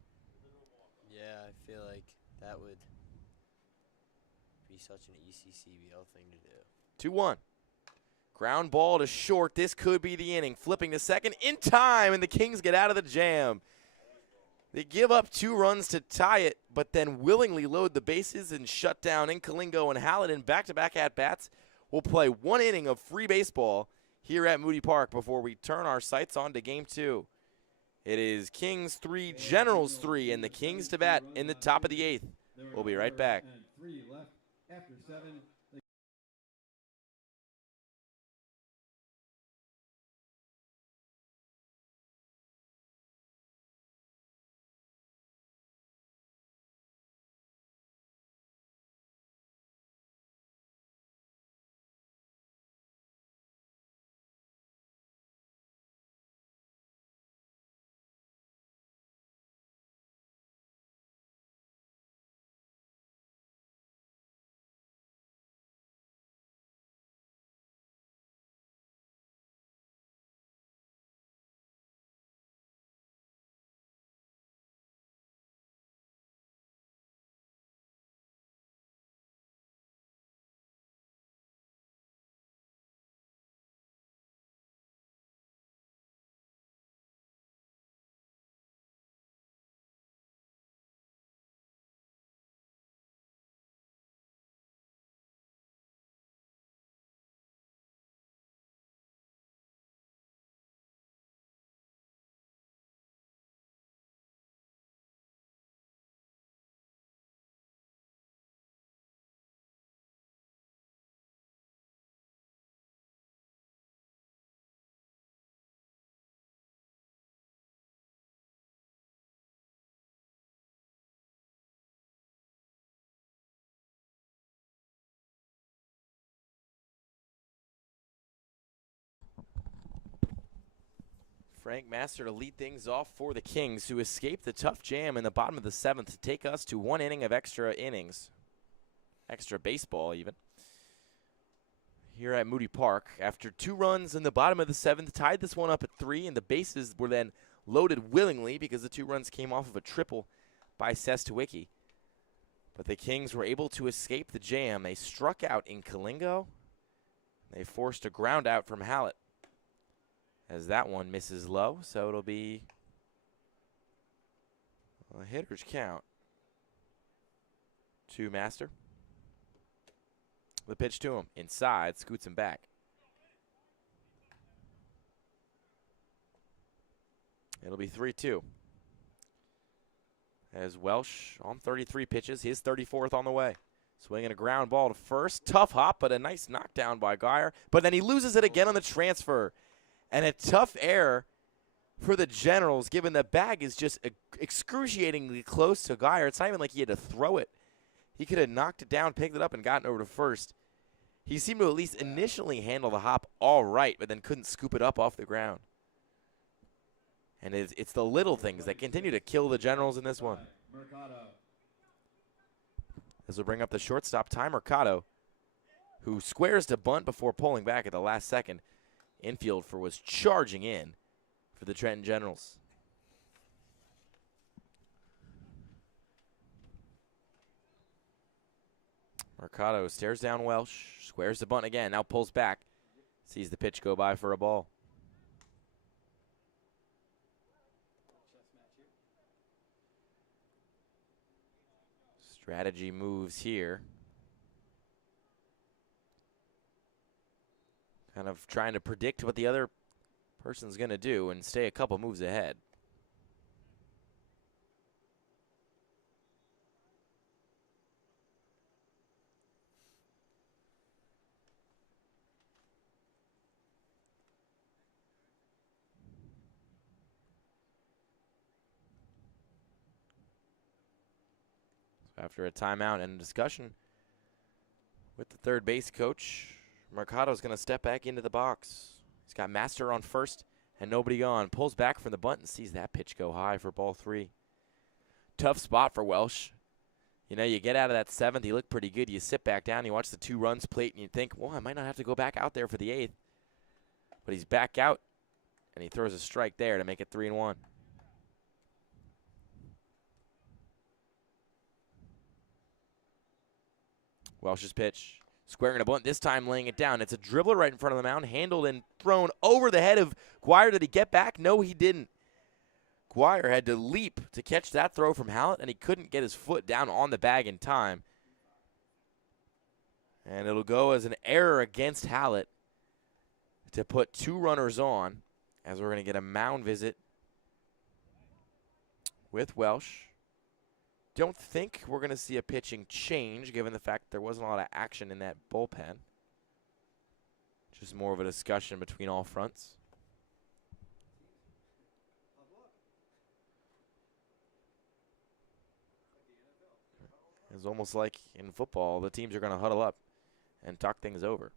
Yeah, I feel like that would be such an ECCBL thing to do. 2-1. Ground ball to short. This could be the inning. Flipping to second in time, and the Kings get out of the jam. They give up 2 runs to tie it, but then willingly load the bases and shut down Inkalingo and Hallett in back-to-back at-bats. We'll play 1 inning of free baseball here at Moody Park before we turn our sights on to Game 2. It is Kings 3, Generals 3, and the Kings to bat in the top of the 8th. We'll be right back. And 3 left after 7. Frank Master to lead things off for the Kings, who escaped the tough jam in the bottom of the 7th to take us to 1 inning of extra innings. Extra baseball, even. Here at Moody Park, after 2 runs in the bottom of the 7th, tied this one up at 3, and the bases were then loaded willingly because the 2 runs came off of a triple by Sestawicki. But the Kings were able to escape the jam. They struck out Inkalingo. They forced a ground out from Hallett, as that one misses low, so it'll be a hitter's count to Master. The pitch to him, inside, scoots him back. It'll be 3-2. As Welsh on 33 pitches, his 34th on the way. Swinging a ground ball to first. Tough hop, but a nice knockdown by Geyer. But then he loses it again on the transfer. And a tough error for the Generals, given the bag is just excruciatingly close to Geyer. It's not even like he had to throw it. He could have knocked it down, picked it up, and gotten over to first. He seemed to at least initially handle the hop all right, but then couldn't scoop it up off the ground. And it's the little things that continue to kill the Generals in this one. As we'll bring up the shortstop, Ty Mercado, who squares to bunt before pulling back at the last second. Infield was charging in for the Trenton Generals. Mercado stares down Welsh, squares the bunt again, now pulls back. Sees the pitch go by for a ball. Strategy moves here. Kind of trying to predict what the other person's going to do and stay a couple moves ahead. After a timeout and a discussion with the third base coach, Mercado's going to step back into the box. He's got Master on first and nobody on. Pulls back from the bunt and sees that pitch go high for ball 3. Tough spot for Welsh. You know, you get out of that 7th, you look pretty good. You sit back down, you watch the 2 runs plate, and you think, well, I might not have to go back out there for the 8th. But he's back out, and he throws a strike there to make it 3-1. Welsh's pitch, squaring a bunt, this time laying it down. It's a dribbler right in front of the mound, handled and thrown over the head of Guire. Did he get back? No, he didn't. Guire had to leap to catch that throw from Hallett, and he couldn't get his foot down on the bag in time. And it'll go as an error against Hallett to put 2 runners on, as we're going to get a mound visit with Welsh. Don't think we're going to see a pitching change, given the fact there wasn't a lot of action in that bullpen. Just more of a discussion between all fronts. It's almost like in football, the teams are going to huddle up and talk things over.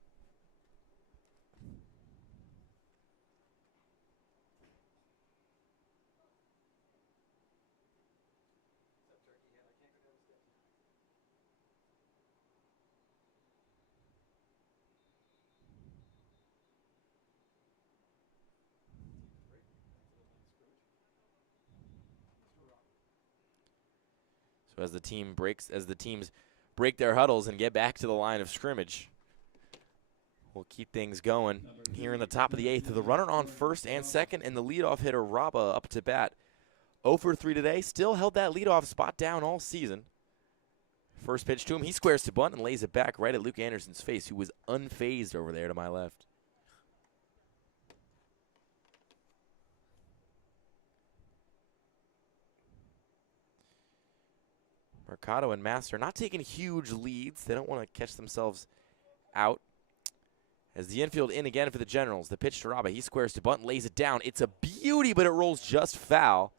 So as the teams break their huddles and get back to the line of scrimmage, we'll keep things going here in the top of the 8th. The runner on first and second, and the leadoff hitter Raba up to bat. 0 for 3 today, still held that leadoff spot down all season. First pitch to him, he squares to bunt and lays it back right at Luke Anderson's face, who was unfazed over there to my left. Mercado and Master not taking huge leads. They don't want to catch themselves out. As the infield in again for the Generals. The pitch to Raba. He squares to bunt, lays it down. It's a beauty, but it rolls just foul.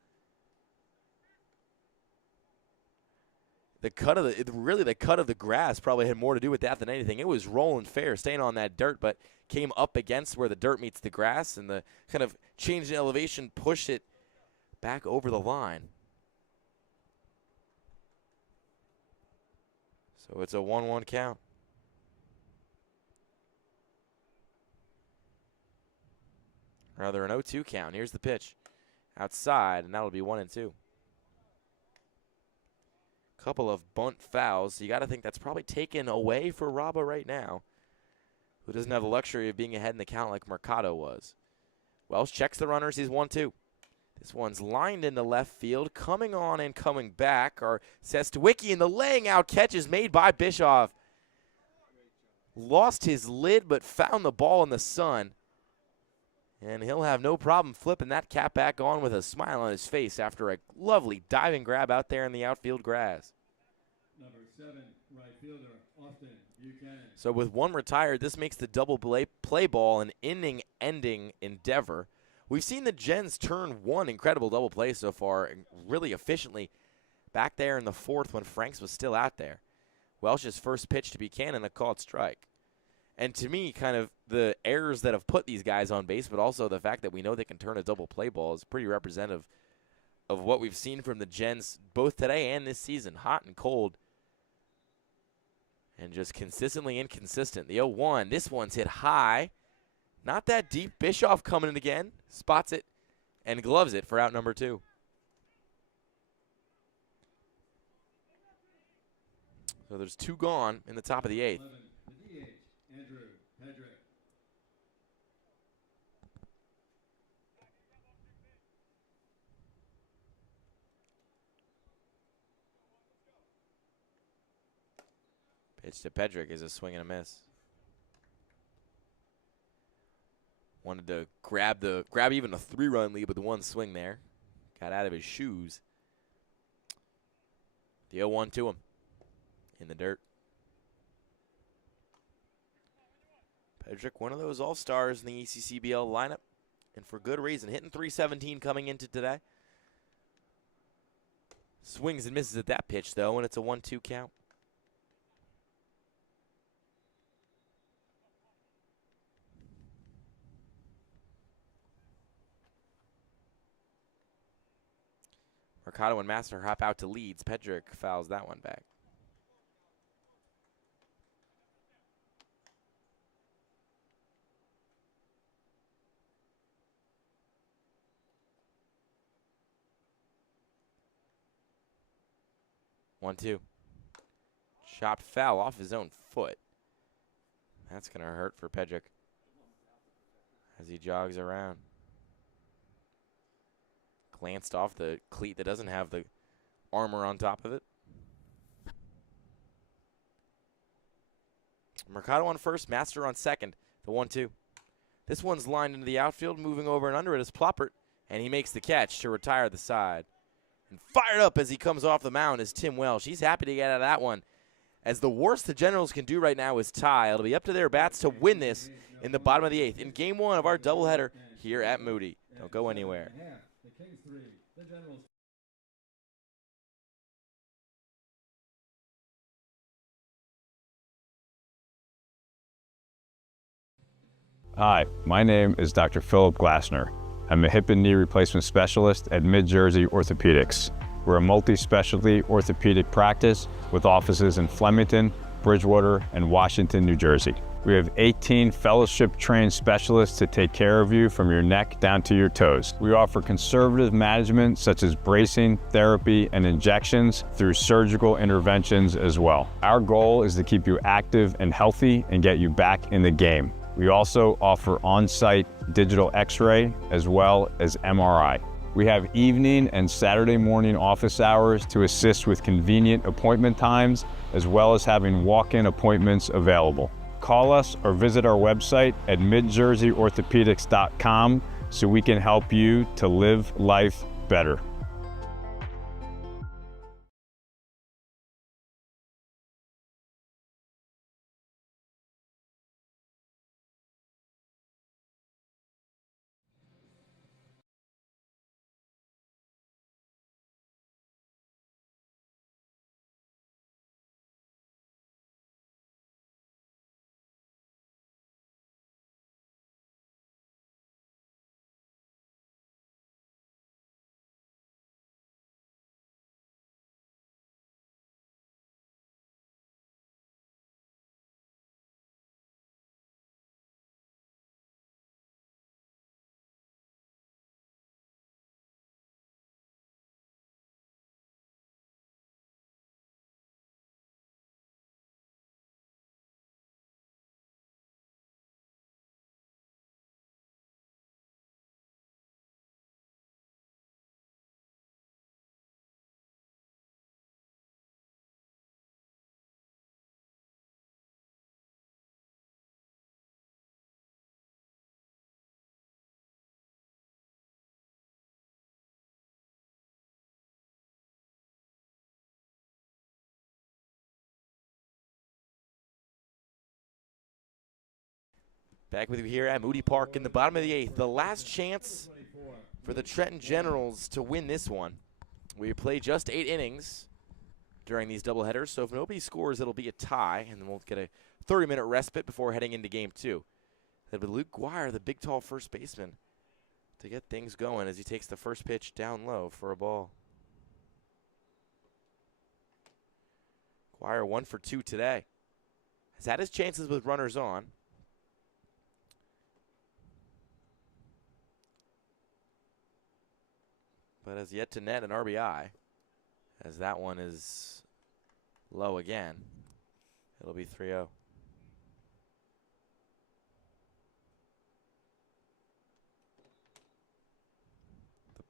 The cut of the grass probably had more to do with that than anything. It was rolling fair, staying on that dirt, but came up against where the dirt meets the grass, and the kind of change in elevation pushed it back over the line. So it's a 1-1 count. Rather an 0-2 count. Here's the pitch. Outside, and that'll be 1-2. Couple of bunt fouls. So you got to think that's probably taken away for Raba right now, who doesn't have the luxury of being ahead in the count like Mercado was. Welsh checks the runners. He's 1-2. This one's lined into left field. Coming on and coming back are Sestwicki, and the laying out catch is made by Bischoff. Lost his lid, but found the ball in the sun. And he'll have no problem flipping that cap back on with a smile on his face after a lovely diving grab out there in the outfield grass. Number 7, right fielder, Austin Buchanan. So with 1 retired, this makes the double play ball an inning-ending endeavor. We've seen the Gens turn 1 incredible double play so far really efficiently back there in the 4th when Franks was still out there. Welsh's first pitch to Buchanan, a called strike. And to me, kind of the errors that have put these guys on base, but also the fact that we know they can turn a double play ball is pretty representative of what we've seen from the Gens both today and this season. Hot and cold. And just consistently inconsistent. The 0-1, this one's hit high. Not that deep. Bischoff coming in again. Spots it and gloves it for out number 2. So there's 2 gone in the top of the 8th. 11, the DH, Andrew Hedrick. Pitch to Pedrick is a swing and a miss. Wanted to grab even a 3-run lead with the one swing there. Got out of his shoes. The 0-1 to him in the dirt. Pedrick, one of those all-stars in the ECCBL lineup, and for good reason. Hitting .317 coming into today. Swings and misses at that pitch, though, and it's a 1-2 count. Mercado and Master hop out to leads. Pedrick fouls that one back. One, two. Chopped foul off his own foot. That's going to hurt for Pedrick as he jogs around. Glanced off the cleat that doesn't have the armor on top of it. Mercado on first, Master on second. The 1-2. This one's lined into the outfield, moving over and under it is Ploppert, and he makes the catch to retire the side. And fired up as he comes off the mound is Tim Welsh. He's happy to get out of that one, as the worst the Generals can do right now is tie. It'll be up to their bats to win this in the bottom of the 8th in Game 1 of our doubleheader here at Moody. Don't go anywhere. The Kings 3, the Generals. Hi, my name is Dr. Philip Glassner. I'm a hip and knee replacement specialist at Mid-Jersey Orthopedics. We're a multi-specialty orthopedic practice with offices in Flemington, Bridgewater, and Washington, New Jersey. We have 18 fellowship-trained specialists to take care of you from your neck down to your toes. We offer conservative management such as bracing, therapy, and injections through surgical interventions as well. Our goal is to keep you active and healthy and get you back in the game. We also offer on-site digital x-ray as well as MRI. We have evening and Saturday morning office hours to assist with convenient appointment times, as well as having walk-in appointments available. Call us or visit our website at midjerseyorthopedics.com so we can help you to live life better. Back with you here at Moody Park in the bottom of the 8th. The last chance for the Trenton Generals to win this one. We play just 8 innings during these doubleheaders, so if nobody scores, it'll be a tie, and then we'll get a 30-minute respite before heading into Game 2. That'll be Luke Guire, the big, tall first baseman, to get things going as he takes the first pitch down low for a ball. Guire 1 for 2 today. Has had his chances with runners on. But has yet to net an RBI, as that one is low again. It'll be 3-0.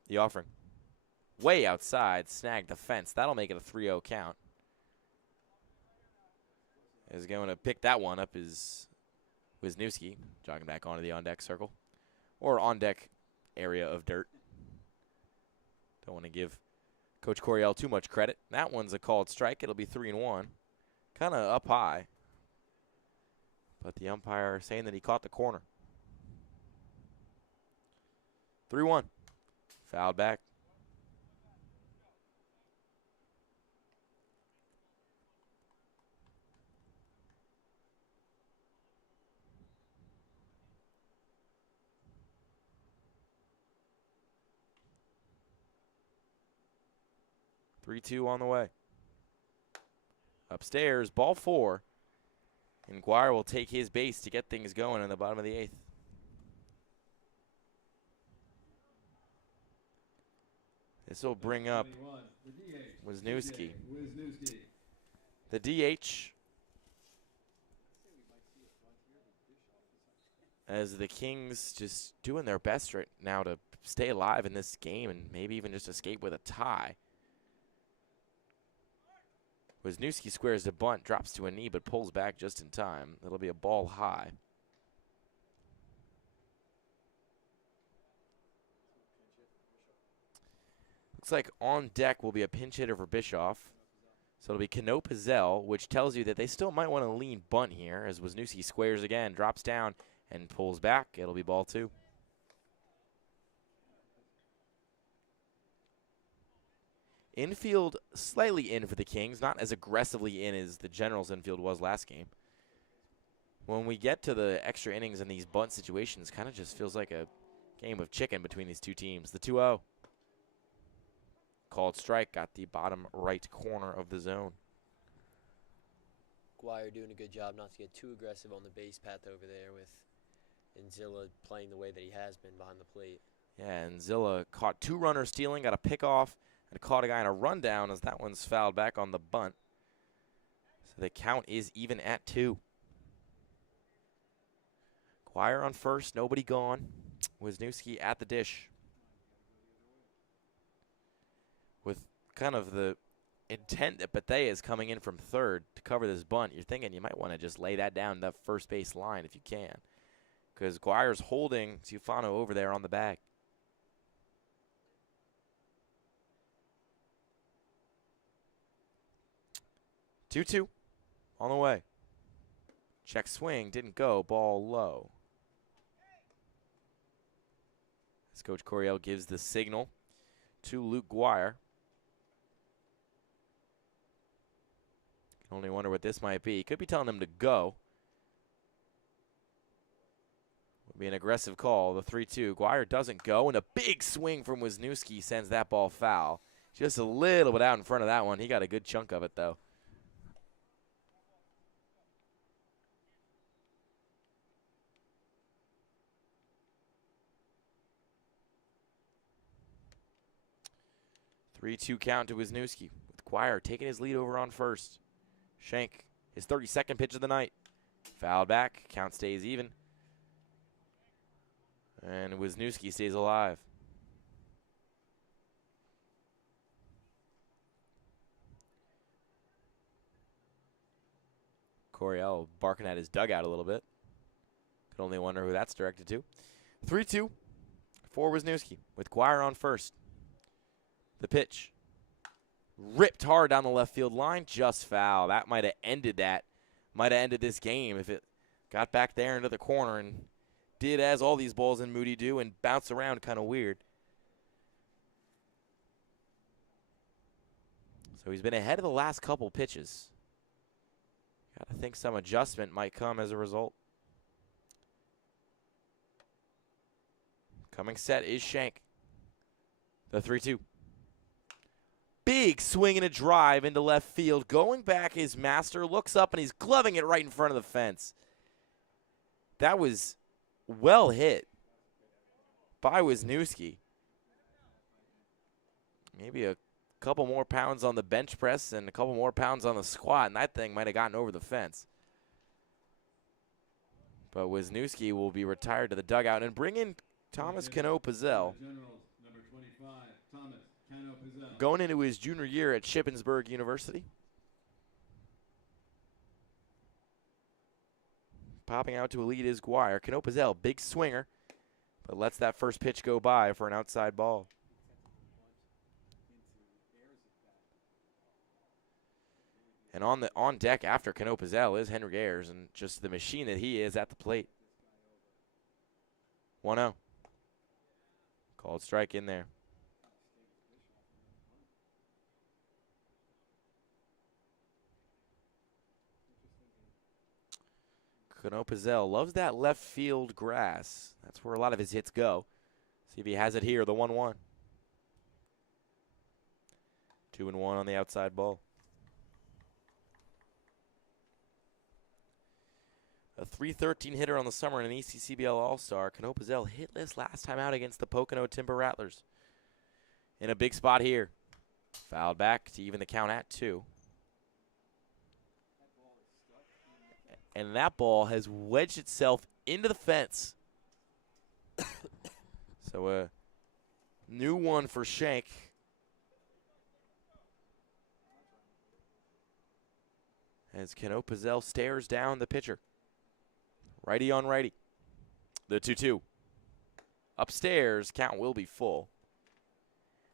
The offering. Way outside, snagged the fence. That'll make it a 3-0 count. is going to pick that one up is Wisniewski, jogging back onto the on-deck circle. Or on-deck area of dirt. Don't want to give Coach Coryell too much credit. That one's a called strike. It'll be 3-1. Kind of up high. But the umpire saying that he caught the corner. 3-1. Fouled back. Three-two on the way. Upstairs, ball 4. And Guire will take his base to get things going in the bottom of the 8th. This will bring up Wisniewski. The DH, as the Kings just doing their best right now to stay alive in this game and maybe even just escape with a tie. Wisniewski squares the bunt, drops to a knee, but pulls back just in time. It'll be a ball high. Looks like on deck will be a pinch hitter for Bischoff. So it'll be Cano Pizzell, which tells you that they still might want to lean bunt here as Wisniewski squares again, drops down, and pulls back. It'll be ball 2. Infield slightly in for the Kings, not as aggressively in as the Generals infield was last game. When we get to the extra innings in these bunt situations, kind of just feels like a game of chicken between these two teams. The 2-0. Called strike, got the bottom right corner of the zone. Guire doing a good job not to get too aggressive on the base path over there with Nzilla playing the way that he has been behind the plate. Yeah, and Nzilla caught 2 runners stealing, got a pick off, and caught a guy in a rundown as that one's fouled back on the bunt. So the count is even at 2. Guire on first, nobody gone. Wisniewski at the dish. With kind of the intent that Bethea is coming in from third to cover this bunt, you're thinking you might want to just lay that down that first base line if you can. Because Guire's holding Ciufano over there on the bag. 2-2 on the way. Check swing, didn't go, ball low. As Coach Coryell gives the signal to Luke Guire. Can only wonder what this might be. He could be telling him to go. Would be an aggressive call, the 3-2. Guire doesn't go, and a big swing from Wisniewski sends that ball foul. Just a little bit out in front of that one. He got a good chunk of it, though. Three-two count to Wisniewski, with Guire taking his lead over on first. Shank, his 32nd pitch of the night. Fouled back, count stays even. And Wisniewski stays alive. Coryell barking at his dugout a little bit. Could only wonder who that's directed to. 3-2 for Wisniewski, with Guire on first. The pitch. Ripped hard down the left field line, just foul. That might have ended that. Might have ended this game if it got back there into the corner and did as all these balls in Moody do and bounce around kind of weird. So he's been ahead of the last couple pitches. Got to think some adjustment might come as a result. Coming set is Shank. The 3-2. Big swing and a drive into left field. Going back is Master. Looks up and he's gloving it right in front of the fence. That was well hit by Wisniewski. Maybe a couple more pounds on the bench press and a couple more pounds on the squat, and that thing might have gotten over the fence. But Wisniewski will be retired to the dugout and bring in Thomas Cano Pizzell. Going into his junior year at Shippensburg University. popping out to a lead is Guire. Canopazell, big swinger, but lets that first pitch go by for an outside ball. And on deck after Canopazell is Henry Ayers, and just the machine that he is at the plate. 1-0. Called strike in there. Canopazell loves that left field grass. That's where a lot of his hits go. See if he has it here, the 1-1. 2-1 on the outside ball. A .313 hitter on the summer and an ECCBL All-Star. Canopazell hitless last time out against the Pocono Timber Rattlers. In a big spot here. Fouled back to even the count at 2. And that ball has wedged itself into the fence. So a new one for Shank. As Canopazell stares down the pitcher. Righty on righty. The 2-2. Upstairs, count will be full.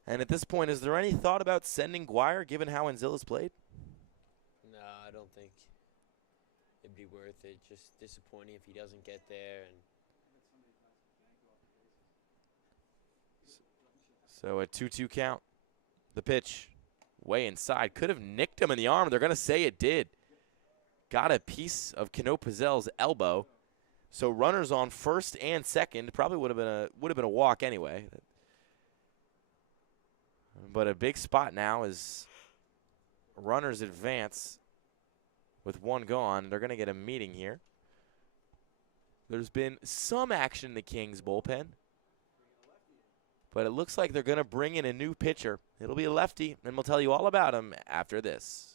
And at this point, is there any thought about sending Guire, given how Anzilla's played? No, I don't think it'd be worth it. Just disappointing if he doesn't get there. And so a 2-2 count. The pitch way inside. Could have nicked him in the arm. They're going to say it did. Got a piece of Canopazell's elbow. So runners on first and second. Probably would have been a walk anyway. But a big spot now as runners advance with one gone. They're going to get a meeting here. There's been some action in the Kings bullpen. But it looks like they're going to bring in a new pitcher. It'll be a lefty, and we'll tell you all about him after this.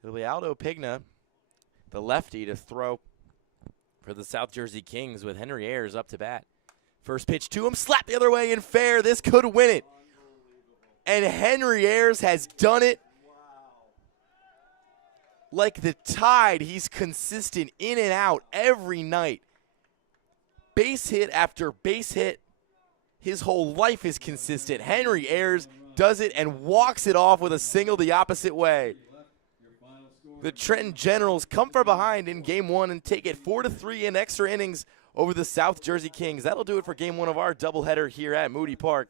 It'll be Aldo Pigna, the lefty, to throw for the South Jersey Kings with Henry Ayers up to bat. First pitch to him, slap the other way and fair. This could win it. And Henry Ayers has done it. Like the Tide, he's consistent in and out every night. Base hit after base hit. His whole life is consistent. Henry Ayers does it and walks it off with a single the opposite way. The Trenton Generals come from behind in Game 1 and take it 4-3 in extra innings over the South Jersey Kings. That'll do it for Game 1 of our doubleheader here at Moody Park.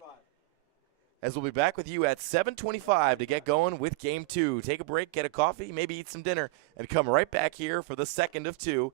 as we'll be back with you at 7:25 to get going with Game 2. Take a break, get a coffee, maybe eat some dinner, and come right back here for the second of two